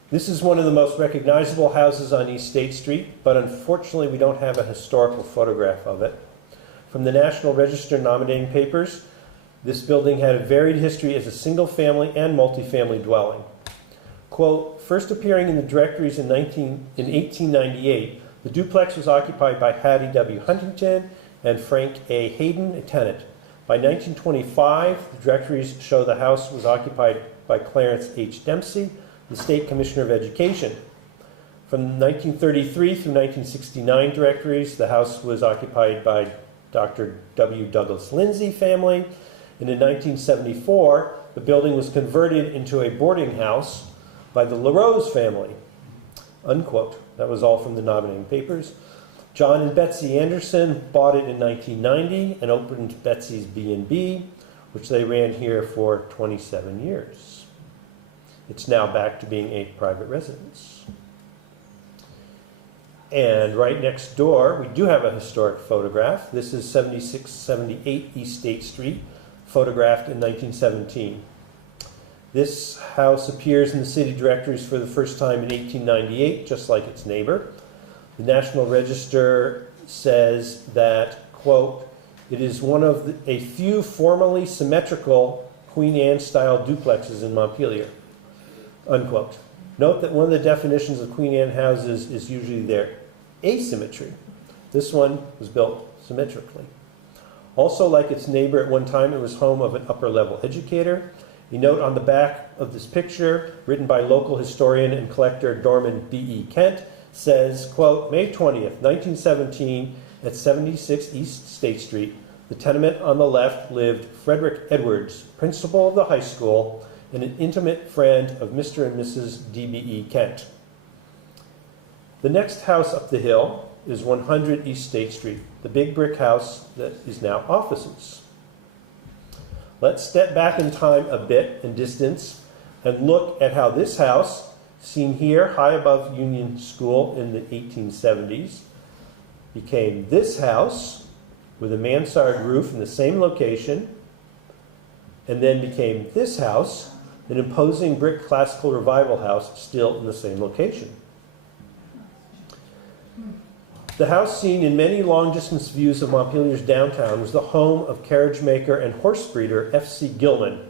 This is one of the most recognizable houses on East State Street, but unfortunately we don't have a historical photograph of it. From the National Register nominating papers, this building had a varied history as a single-family and multifamily dwelling. Quote, first appearing in the directories in 1898, the duplex was occupied by Hattie W. Huntington and Frank A. Hayden, a tenant. By 1925, the directories show the house was occupied by Clarence H. Dempsey, the State Commissioner of Education. From 1933 through 1969 directories, the house was occupied by Dr. W. Douglas Lindsay family. And in 1974, the building was converted into a boarding house by the LaRose family, unquote. That was all from the nominating papers. John and Betsy Anderson bought it in 1990 and opened Betsy's B&B, which they ran here for 27 years. It's now back to being a private residence. And right next door, we do have a historic photograph. This is 7678 East State Street, photographed in 1917. This house appears in the city directories for the first time in 1898, just like its neighbor. The National Register says that, quote, it is one of a few formally symmetrical Queen Anne-style duplexes in Montpelier, unquote. Note that one of the definitions of Queen Anne houses is usually their asymmetry. This one was built symmetrically. Also, like its neighbor, at one time it was home of an upper-level educator. A note on the back of this picture, written by local historian and collector Dorman B.E. Kent, says, quote, May 20th, 1917, at 76 East State Street, the tenement on the left lived Frederick Edwards, principal of the high school and an intimate friend of Mr. and Mrs. D.B.E. Kent. The next house up the hill is 100 East State Street, the big brick house that is now offices. Let's step back in time a bit in distance and look at how this house, seen here high above Union School in the 1870s, became this house with a mansard roof in the same location, and then became this house, an imposing brick classical revival house still in the same location. The house seen in many long-distance views of Montpelier's downtown was the home of carriage maker and horse breeder F.C. Gilman.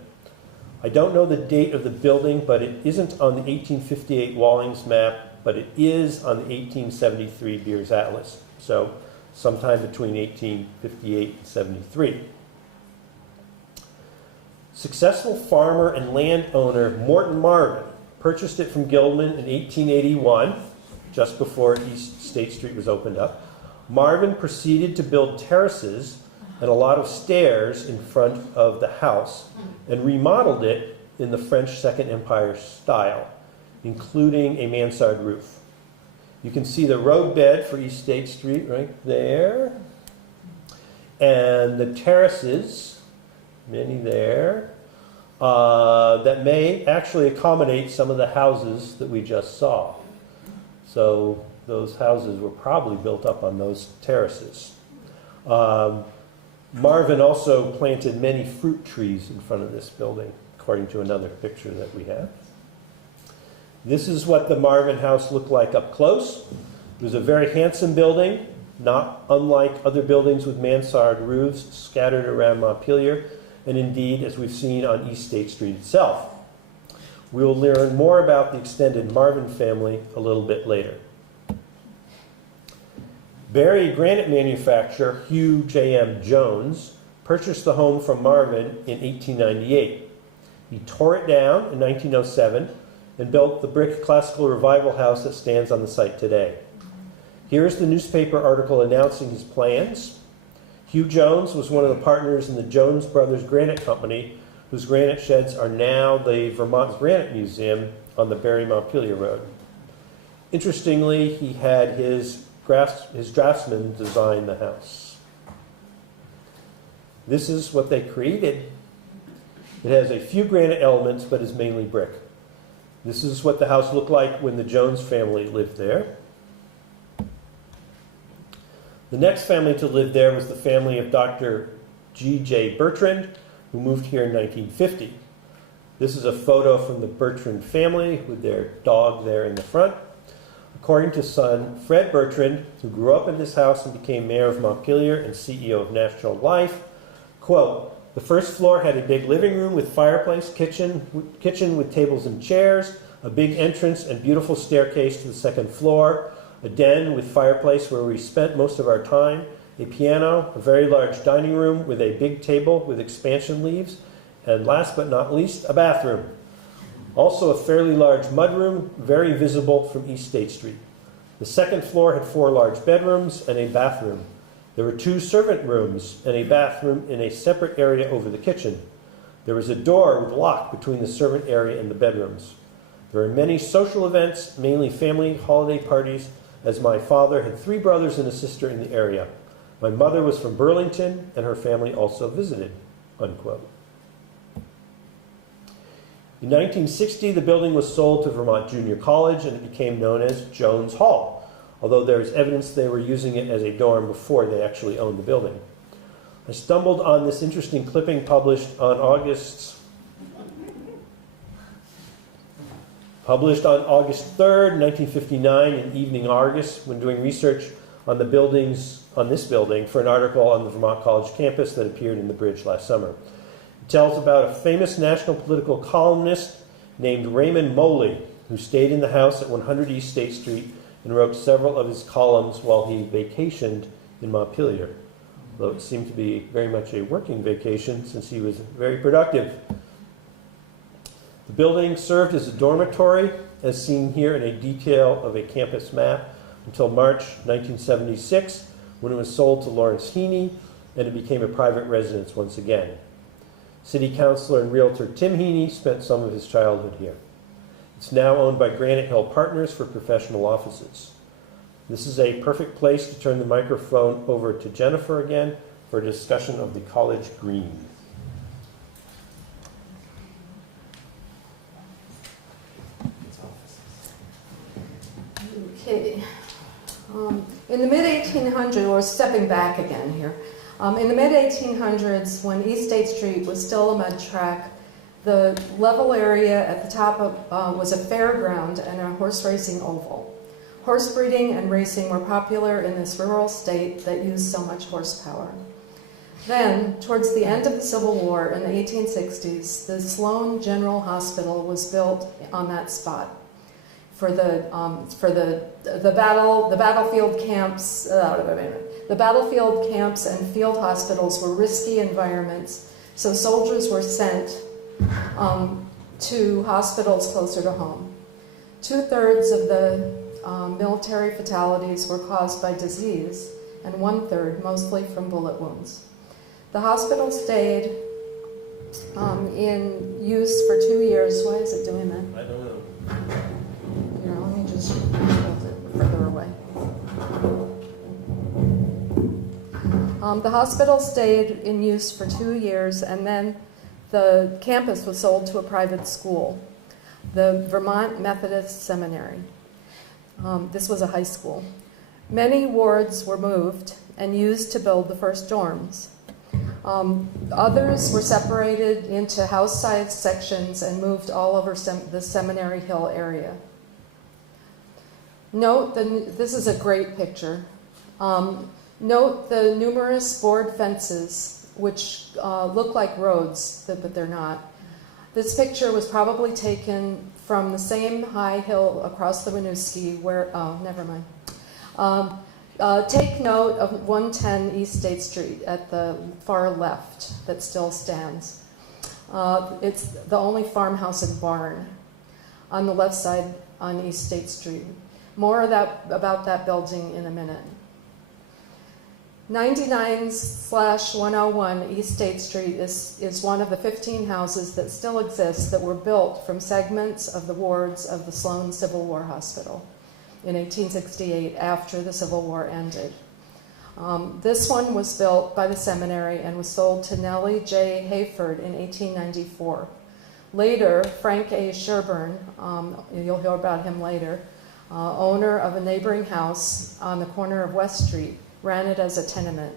I don't know the date of the building, but it isn't on the 1858 Wallings map, but it is on the 1873 Beers Atlas. So sometime between 1858 and 73. Successful farmer and landowner Morton Marvin purchased it from Gilman in 1881, just before East State Street was opened up. Marvin proceeded to build terraces and a lot of stairs in front of the house and remodeled it in the French Second Empire style, including a mansard roof. You can see the roadbed for East State Street right there. And the terraces, many there, that may actually accommodate some of the houses that we just saw. So those houses were probably built up on those terraces. Marvin also planted many fruit trees in front of this building, according to another picture that we have. This is what the Marvin house looked like up close. It was a very handsome building, not unlike other buildings with mansard roofs scattered around Montpelier, and indeed, as we've seen on East State Street itself. We will learn more about the extended Marvin family a little bit later. Barry granite manufacturer Hugh J.M. Jones purchased the home from Marvin in 1898. He tore it down in 1907 and built the brick classical revival house that stands on the site today. Here is the newspaper article announcing his plans. Hugh Jones was one of the partners in the Jones Brothers Granite Company, whose granite sheds are now the Vermont Granite Museum on the Barry Montpelier Road. Interestingly, he had his draftsman design the house. This is what they created. It has a few granite elements, but is mainly brick. This is what the house looked like when the Jones family lived there. The next family to live there was the family of Dr. G.J. Bertrand, who moved here in 1950. This is a photo from the Bertrand family with their dog there in the front. According to son Fred Bertrand, who grew up in this house and became mayor of Montpelier and CEO of National Life, quote, the first floor had a big living room with fireplace, kitchen with tables and chairs, a big entrance and beautiful staircase to the second floor, a den with fireplace where we spent most of our time, a piano, a very large dining room with a big table with expansion leaves, and last but not least, a bathroom. Also a fairly large mudroom, very visible from East State Street. The second floor had 4 large bedrooms and a bathroom. There were 2 servant rooms and a bathroom in a separate area over the kitchen. There was a door with lock between the servant area and the bedrooms. There were many social events, mainly family holiday parties, as my father had 3 brothers and a sister in the area. My mother was from Burlington, and her family also visited, unquote. In 1960, the building was sold to Vermont Junior College and it became known as Jones Hall, although there is evidence they were using it as a dorm before they actually owned the building. I stumbled on this interesting clipping published on August 3rd, 1959 in Evening Argus when doing research on this building for an article on the Vermont College campus that appeared in the Bridge last summer. It tells about a famous national political columnist named Raymond Moley, who stayed in the house at 100 East State Street and wrote several of his columns while he vacationed in Montpelier, though it seemed to be very much a working vacation since he was very productive. The building served as a dormitory, as seen here in a detail of a campus map, until March 1976, when it was sold to Lawrence Heaney, and it became a private residence once again. City Councilor and Realtor Tim Heaney spent some of his childhood here. It's now owned by Granite Hill Partners for professional offices. This is a perfect place to turn the microphone over to Jennifer again for a discussion of the College Green. Okay. In the mid-1800s, or stepping back again here, in the mid-1800s, when East State Street was still a mud track, the level area at the top was a fairground and a horse racing oval. Horse breeding and racing were popular in this rural state that used so much horsepower. Then, towards the end of the Civil War in the 1860s, the Sloan General Hospital was built on that spot. For the battlefield camps, the battlefield camps and field hospitals were risky environments, so soldiers were sent to hospitals closer to home. 2/3 of the military fatalities were caused by disease, and 1/3 mostly from bullet wounds. The hospital stayed in use for 2 years. Why is it doing that? I don't know. Here, let me just hold it further away. The hospital stayed in use for 2 years, and then the campus was sold to a private school, the Vermont Methodist Seminary. This was a high school. Many wards were moved and used to build the first dorms. Others were separated into house-sized sections and moved all over the Seminary Hill area. Note, this is a great picture. Note the numerous board fences, which look like roads, but they're not. This picture was probably taken from the same high hill across the Winooski where, oh, never mind. Take note of 110 East State Street at the far left that still stands. It's the only farmhouse and barn on the left side on East State Street. More about that building in a minute. 99/101 East State Street is one of the 15 houses that still exist that were built from segments of the wards of the Sloan Civil War Hospital in 1868 after the Civil War ended. This one was built by the seminary and was sold to Nellie J. Hayford in 1894. Later, Frank A. Sherburne, you'll hear about him later, owner of a neighboring house on the corner of West Street, ran it as a tenement.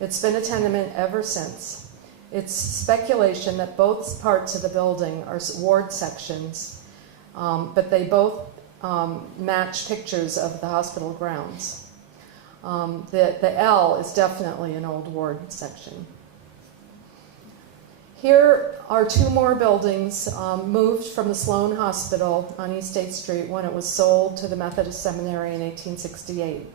It's been a tenement ever since. It's speculation that both parts of the building are ward sections, but they both match pictures of the hospital grounds. The L is definitely an old ward section. Here are 2 more buildings moved from the Sloan Hospital on East State Street when it was sold to the Methodist Seminary in 1868.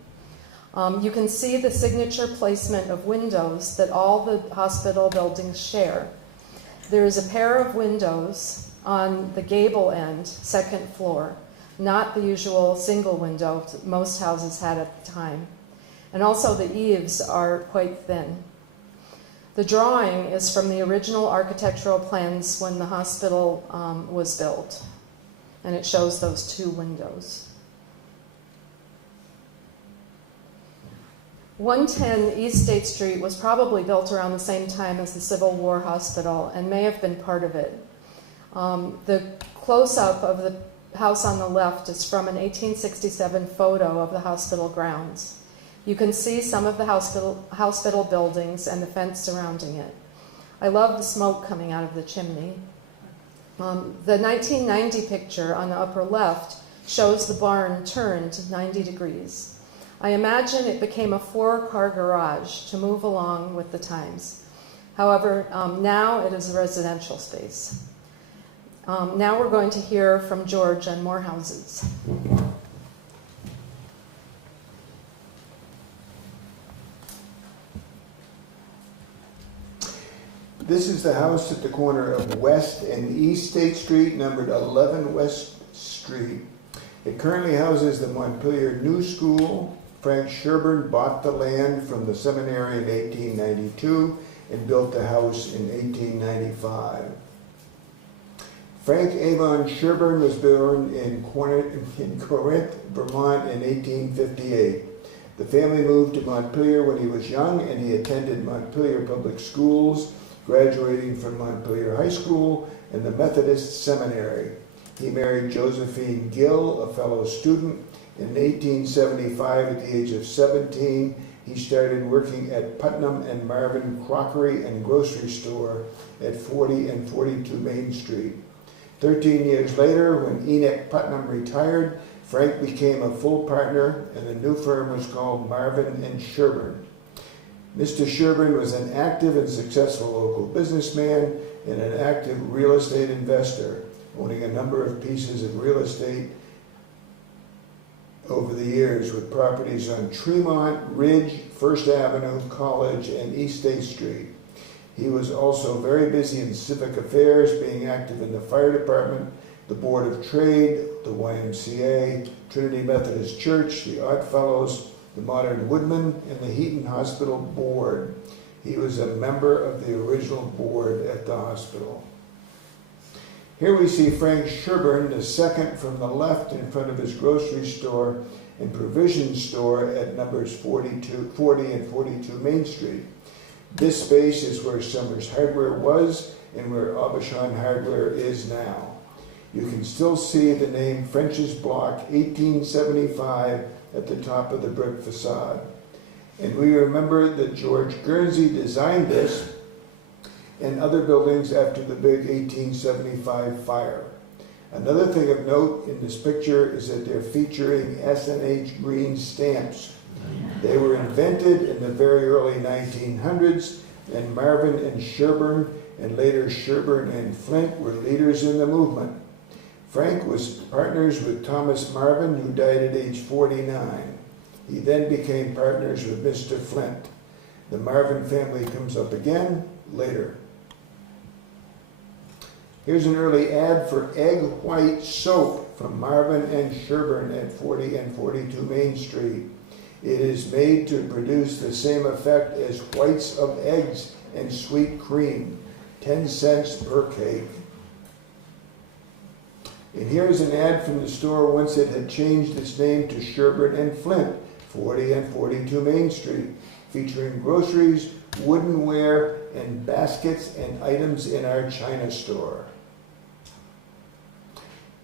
You can see the signature placement of windows that all the hospital buildings share. There is a pair of windows on the gable end, second floor, not the usual single window most houses had at the time. And also the eaves are quite thin. The drawing is from the original architectural plans when the hospital was built, and it shows those 2 windows. 110 East State Street was probably built around the same time as the Civil War Hospital and may have been part of it. The close-up of the house on the left is from an 1867 photo of the hospital grounds. You can see some of the hospital buildings and the fence surrounding it. I love the smoke coming out of the chimney. The 1990 picture on the upper left shows the barn turned 90 degrees. I imagine it became a 4-car garage to move along with the times. However, now it is a residential space. Now we're going to hear from George on more houses. This is the house at the corner of West and East State Street, numbered 11 West Street. It currently houses the Montpelier New School. Frank Sherburne bought the land from the seminary in 1892 and built the house in 1895. Frank Avon Sherburne was born in Corinth, Vermont in 1858. The family moved to Montpelier when he was young, and he attended Montpelier Public Schools, graduating from Montpelier High School and the Methodist Seminary. He married Josephine Gill, a fellow student. In 1875, at the age of 17, he started working at Putnam and Marvin Crockery and Grocery Store at 40 and 42 Main Street. 13 years later, when Enoch Putnam retired, Frank became a full partner, and the new firm was called Marvin and Sherburne. Mr. Sherburne was an active and successful local businessman and an active real estate investor, owning a number of pieces of real estate over the years with properties on Tremont, Ridge, First Avenue, College, and East State Street. He was also very busy in civic affairs, being active in the fire department, the Board of Trade, the YMCA, Trinity Methodist Church, the Odd Fellows, the Modern Woodman, and the Heaton Hospital Board. He was a member of the original board at the hospital. Here we see Frank Sherburne, the second from the left in front of his grocery store and provision store at numbers 40 and 42 Main Street. This space is where Summers Hardware was and where Aubuchon Hardware is now. You can still see the name French's Block 1875 at the top of the brick facade. And we remember that George Guernsey designed this and other buildings after the big 1875 fire. Another thing of note in this picture is that they're featuring S&H green stamps. They were invented in the very early 1900s, and Marvin and Sherburne, and later Sherburne and Flint, were leaders in the movement. Frank was partners with Thomas Marvin, who died at age 49. He then became partners with Mr. Flint. The Marvin family comes up again later. Here's an early ad for egg white soap from Marvin and Sherburne at 40 and 42 Main Street. It is made to produce the same effect as whites of eggs and sweet cream, 10 cents per cake. And here's an ad from the store once it had changed its name to Sherburne and Flint, 40 and 42 Main Street, featuring groceries, woodenware, and baskets and items in our China store.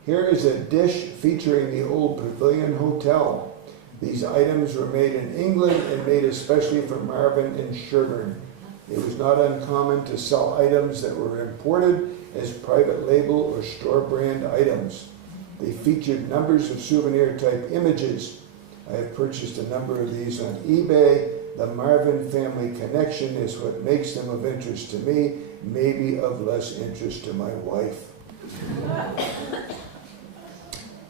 Here is a dish featuring the old Pavilion Hotel. These items were made in England and made especially for Marvin and Sherburne. It was not uncommon to sell items that were imported as private label or store brand items. They featured numbers of souvenir type images. I have purchased a number of these on eBay. The Marvin family connection is what makes them of interest to me, maybe of less interest to my wife.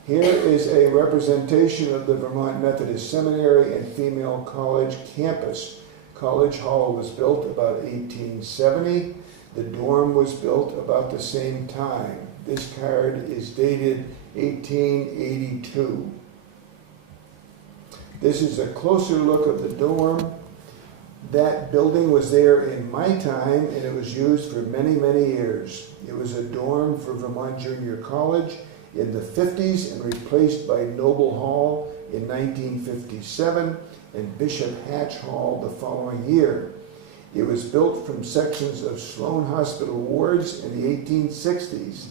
Here is a representation of the Vermont Methodist Seminary and Female College campus. College Hall was built about 1870. The dorm was built about the same time. This card is dated 1882. This is a closer look of the dorm. That building was there in my time, and it was used for many, many years. It was a dorm for Vermont Junior College in the 50s and replaced by Noble Hall in 1957 and Bishop Hatch Hall the following year. It was built from sections of Sloan Hospital wards in the 1860s.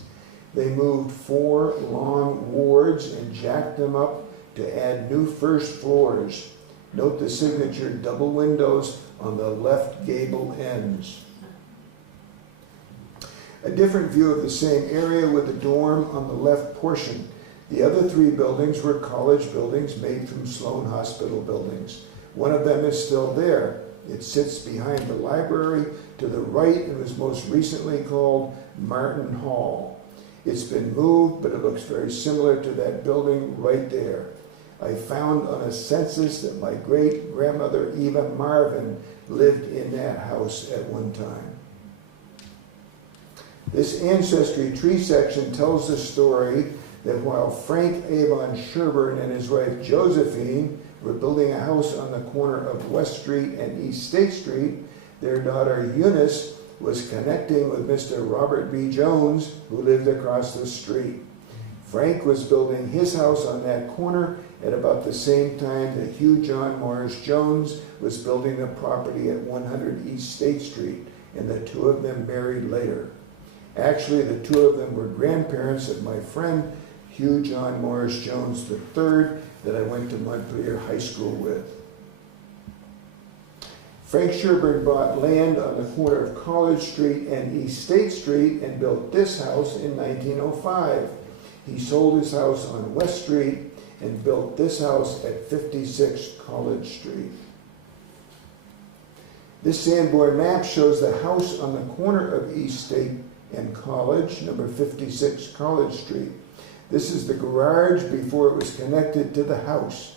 They moved 4 long wards and jacked them up to add new first floors. Note the signature double windows on the left gable ends. A different view of the same area with the dorm on the left portion. The other 3 buildings were college buildings made from Sloan Hospital buildings. One of them is still there. It sits behind the library to the right and was most recently called Martin Hall. It's been moved, but it looks very similar to that building right there. I found on a census that my great-grandmother Eva Marvin lived in that house at one time. This ancestry tree section tells the story that while Frank Avon Sherburne and his wife Josephine were building a house on the corner of West Street and East State Street, their daughter Eunice was connecting with Mr. Robert B. Jones, who lived across the street. Frank was building his house on that corner at about the same time that Hugh John Morris Jones was building the property at 100 East State Street, and the 2 of them married later. Actually, the 2 of them were grandparents of my friend Hugh John Morris Jones III that I went to Montpelier High School with. Frank Sherburne bought land on the corner of College Street and East State Street and built this house in 1905. He sold his house on West Street and built this house at 56 College Street. This Sanborn map shows the house on the corner of East State and College, number 56 College Street. This is the garage before it was connected to the house.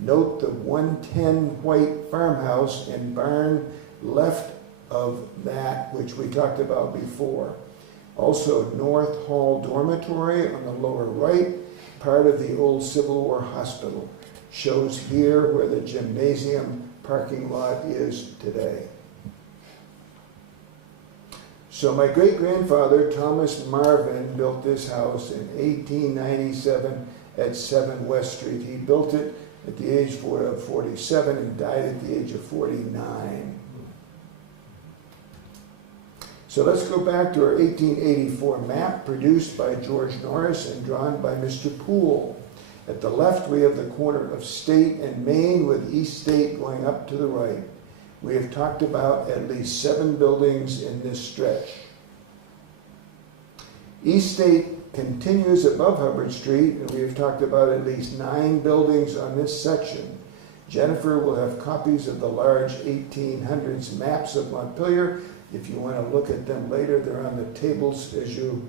Note the 110 white farmhouse and barn left of that, which we talked about before. Also, North Hall Dormitory on the lower right, part of the old Civil War hospital. Shows here where the gymnasium parking lot is today. So my great-grandfather, Thomas Marvin, built this house in 1897 at 7 West Street. He built it at the age of 47 and died at the age of 49. So let's go back to our 1884 map produced by George Norris and drawn by Mr. Poole. At the left, we have the corner of State and Main with East State going up to the right. We have talked about at least 7 buildings in this stretch. East State continues above Hubbard Street, and we have talked about at least 9 buildings on this section. Jennifer will have copies of the large 1800s maps of Montpelier. If you want to look at them later, they're on the tables as you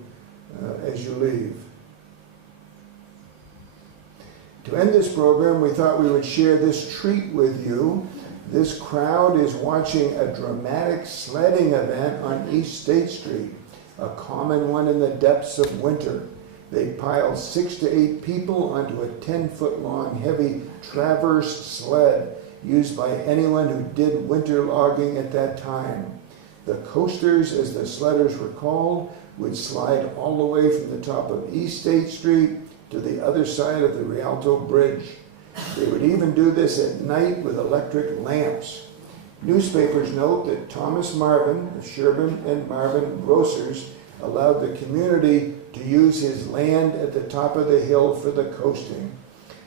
leave. To end this program, we thought we would share this treat with you. This crowd is watching a dramatic sledding event on East State Street, a common one in the depths of winter. They piled 6 to 8 people onto a 10-foot-long heavy traverse sled used by anyone who did winter logging at that time. The coasters, as the sledders were called, would slide all the way from the top of East State Street to the other side of the Rialto Bridge. They would even do this at night with electric lamps. Newspapers note that Thomas Marvin, of Sherburne and Marvin Grocers, allowed the community to use his land at the top of the hill for the coasting.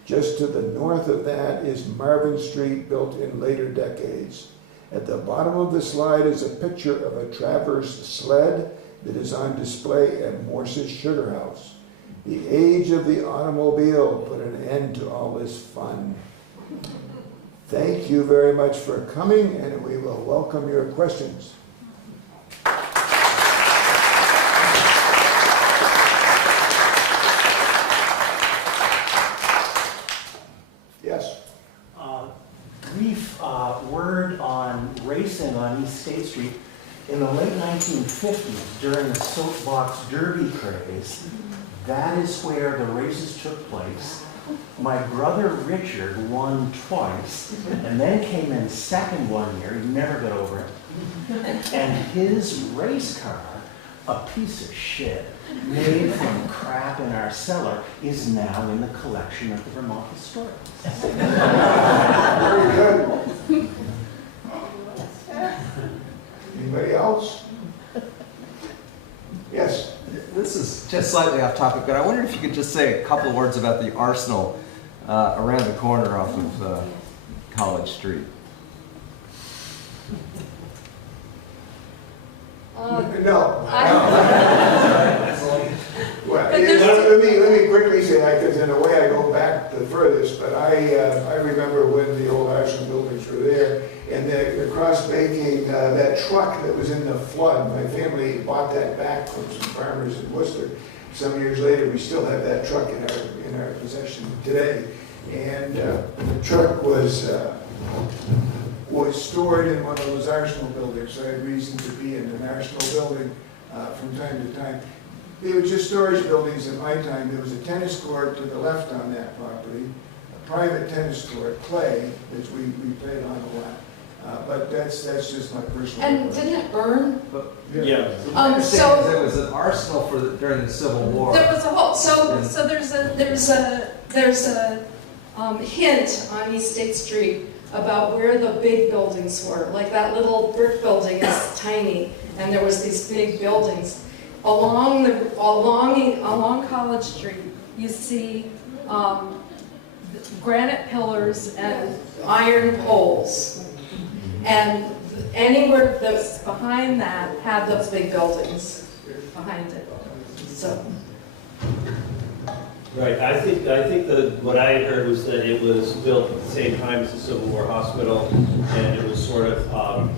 Just to the north of that is Marvin Street, built in later decades. At the bottom of the slide is a picture of a traverse sled that is on display at Morse's Sugar House. The age of the automobile put an end to all this fun. Thank you very much for coming, and we will welcome your questions. Yes? Brief word on racing on East State Street. In the late 1950s, during the soapbox derby craze, that is where the races took place. My brother Richard won twice, and then came in second one year. He never got over it. And his race car, a piece of shit, made from crap in our cellar, is now in the collection of the Vermont Historical Society. Very good. Anybody else? Yes. This is just slightly off topic, but I wondered if you could just say a couple of words about the Arsenal around the corner off of College Street. No. Well, But there's- let me quickly say that, because in a way I go back the furthest, but I remember when the old Arsenal buildings were there, and the cross banking, that truck that was in the flood, my family bought that back from some farmers in Worcester. Some years later, we still have that truck in our possession today. And the truck was stored in one of those Arsenal buildings, so I had reason to be in an Arsenal building from time to time. They were just storage buildings in my time. There was a tennis court to the left on that property, a private tennis court, clay, which we played on a lot. But that's just my personal. And didn't it burn? Yeah. So There was an arsenal during the Civil War. there was a whole, so there's a hint on East State Street about where the big buildings were. Like that little brick building is tiny, and there was these big buildings. Along College Street, you see granite pillars and iron poles. And anywhere that's behind that had those big buildings behind it. So. Right, I think what I had heard was that it was built at the same time as the Civil War Hospital, and it was sort of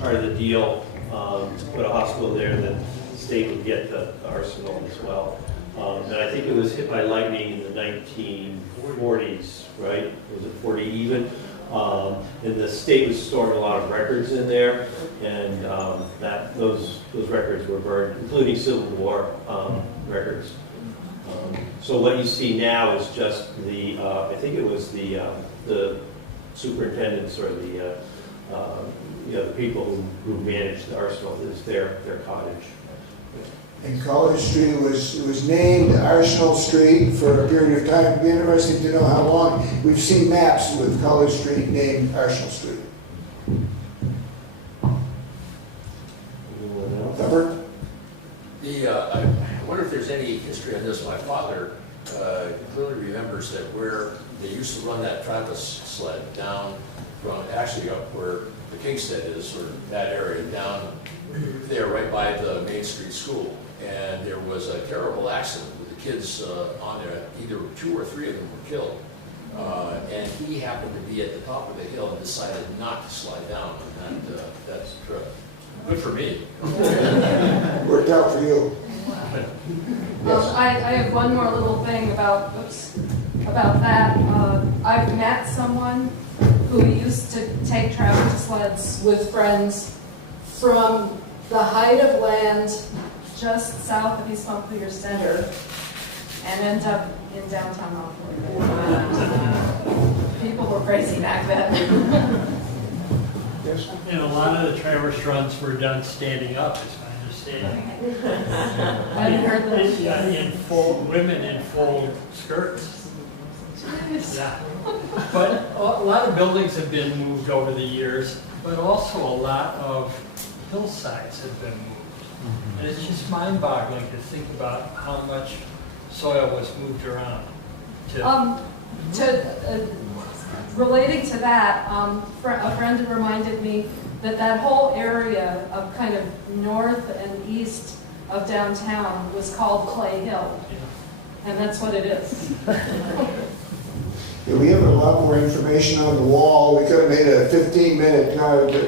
part of the deal to put a hospital there, and that the state would get the arsenal as well. And I think it was hit by lightning in the 1940s, right? Was it 40 even? And the state was storing a lot of records in there, and those records were burned, including Civil War records. So what you see now is just the, I think it was the superintendents or the people who managed the arsenal, is their cottage. And College Street was named Arsenal Street for a period of time. It'd be interesting to know how long. We've seen maps with College Street named Arsenal Street. Robert? I wonder if there's any history on this. My father clearly remembers that where they used to run that Travis sled down from actually up where the Kingstead is, sort of that area down there right by the Main Street School. And there was a terrible accident with the kids on there. Either 2 or 3 of them were killed. And he happened to be at the top of the hill and decided not to slide down on that trip. Good for me. Worked out for you. I have one more little thing about that. I've met someone who used to take travel sleds with friends from the height of land just south of East Montpelier Center and end up in downtown Montpelier. People were crazy back then. Yes? And a lot of the traverse runs were done standing up, is my understanding. I hadn't heard that. Yeah, women in full skirts. Yeah. But a lot of buildings have been moved over the years, but also a lot of hillsides have been moved. And it's just mind-boggling to think about how much soil was moved around. Relating to that, a friend reminded me that whole area of kind of north and east of downtown was called Clay Hill, and that's what it is. Yeah, we have a lot more information on the wall. We could have made a 15-minute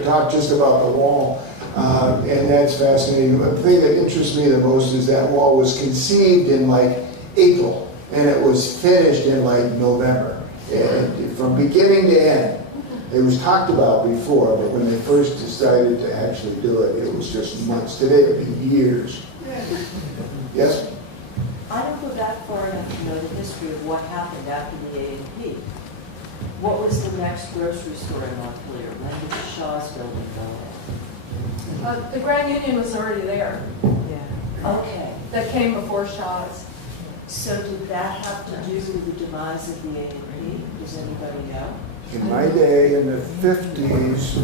talk just about the wall, and that's fascinating. The thing that interests me the most is that wall was conceived in like April, and it was finished in like November. And from beginning to end, it was talked about before, but when they first decided to actually do it, it was just months. Today it would be years. Yes? I don't go that far enough to know the history of what happened after the A&P. What was the next grocery store in Montpelier? When did the Shaw's building go? The Grand Union was already there. Yeah. Okay. That came before Shaw's. So did that have to do with the demise of the A&P? Does anybody know? In my day, in the 50s,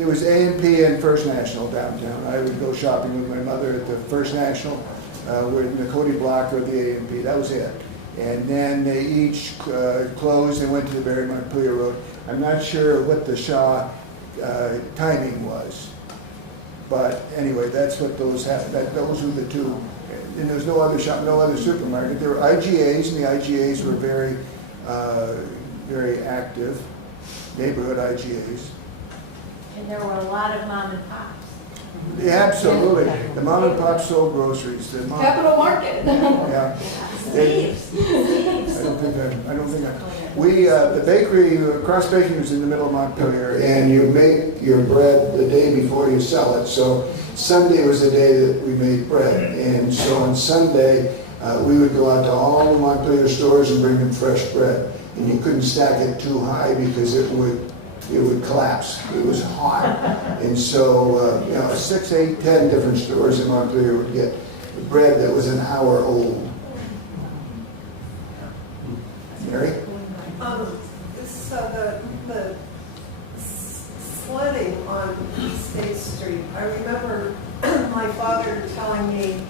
it was A&P and First National downtown. I would go shopping with my mother at the First National, with the Cody Block or the A&P. That was it. And then they each closed and went to the Barry Montpelier Road. I'm not sure what the Shaw timing was. But anyway, that's what those those were the two. And there was no other shop, no other supermarket. There were IGAs, and the IGAs were very, very active, neighborhood IGAs. And there were a lot of mom and pops. Yeah, absolutely. The mom and pop sold groceries. The mom, Capital Market. yeah. Steve's. I don't think the bakery, Cross Baking was in the middle of Montpelier, and you make your bread the day before you sell it. So Sunday was the day that we made bread. And so on Sunday, we would go out to all the Montpelier stores and bring them fresh bread. And you couldn't stack it too high because it would collapse. It was hot. And so, 6, 8, 10 different stores in Montpelier would get bread that was an hour old. Mary? So the sledding on State Street, I remember my father telling me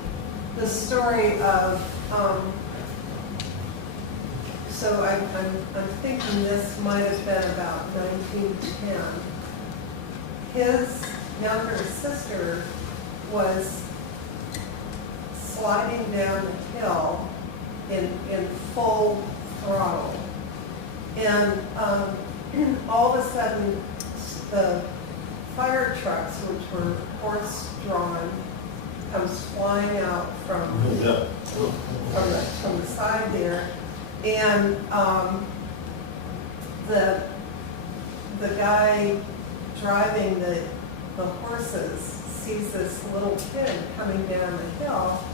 the story of, so I'm thinking this might have been about 1910. His younger sister was sliding down the hill in full throttle. And all of a sudden, the fire trucks, which were horse-drawn, comes flying out from the side there. And the guy driving the horses sees this little kid coming down the hill,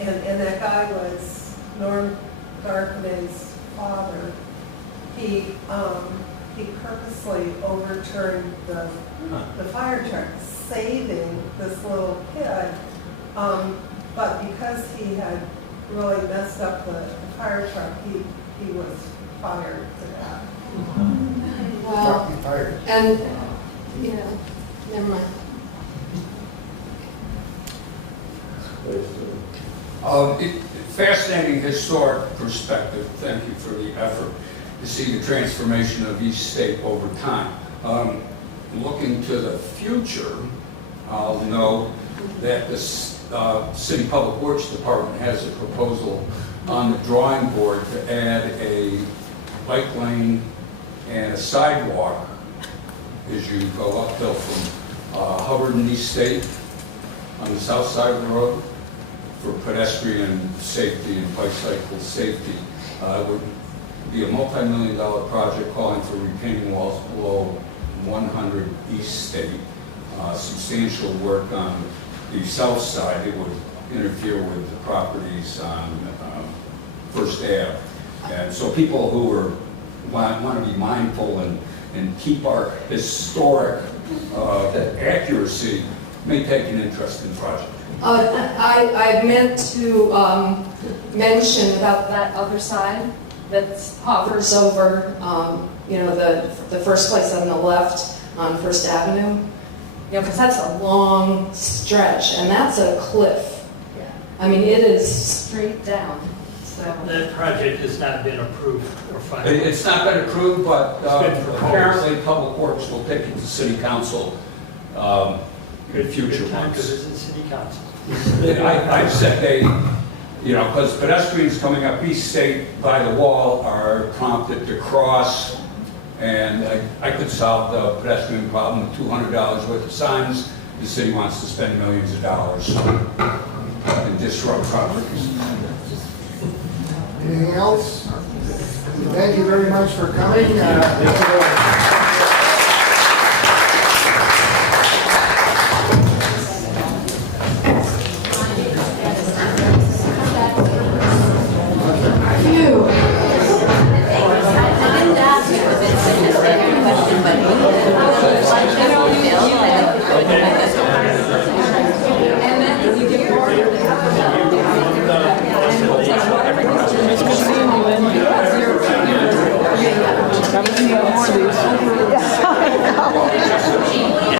and that guy was Norm Darkman's father. He purposely overturned the fire truck, saving this little kid. But because he had really messed up the fire truck, he was fired for that. Wow. Fired. And, never mind. Fascinating historic perspective. Thank you for the effort to see the transformation of East State over time. Looking to the future, I'll note that the City Public Works Department has a proposal on the drawing board to add a bike lane and a sidewalk as you go uphill from Hubbard and East State on the south side of the road for pedestrian safety and bicycle safety. It would be a multi-million-dollar project calling for retaining walls below 100 East State. Substantial work on the south side. It would interfere with the properties on First Ave. And so people who want to be mindful and keep our historic accuracy may take an interest in the project. I meant to mention about that other side that hovers over, the first place on the left on First Avenue. Because that's a long stretch, and that's a cliff. Yeah. I mean, it is straight down. So. That project has not been approved or finalized. It's not been approved, but apparently proposed. Public Works will take it to City Council in future Good time to months. visit City Council. I've said because pedestrians coming up East State by the wall are prompted to cross, and I could solve the pedestrian problem with $200 worth of signs. The city wants to spend millions of dollars and disrupt properties. Anything else? Thank you very much for coming.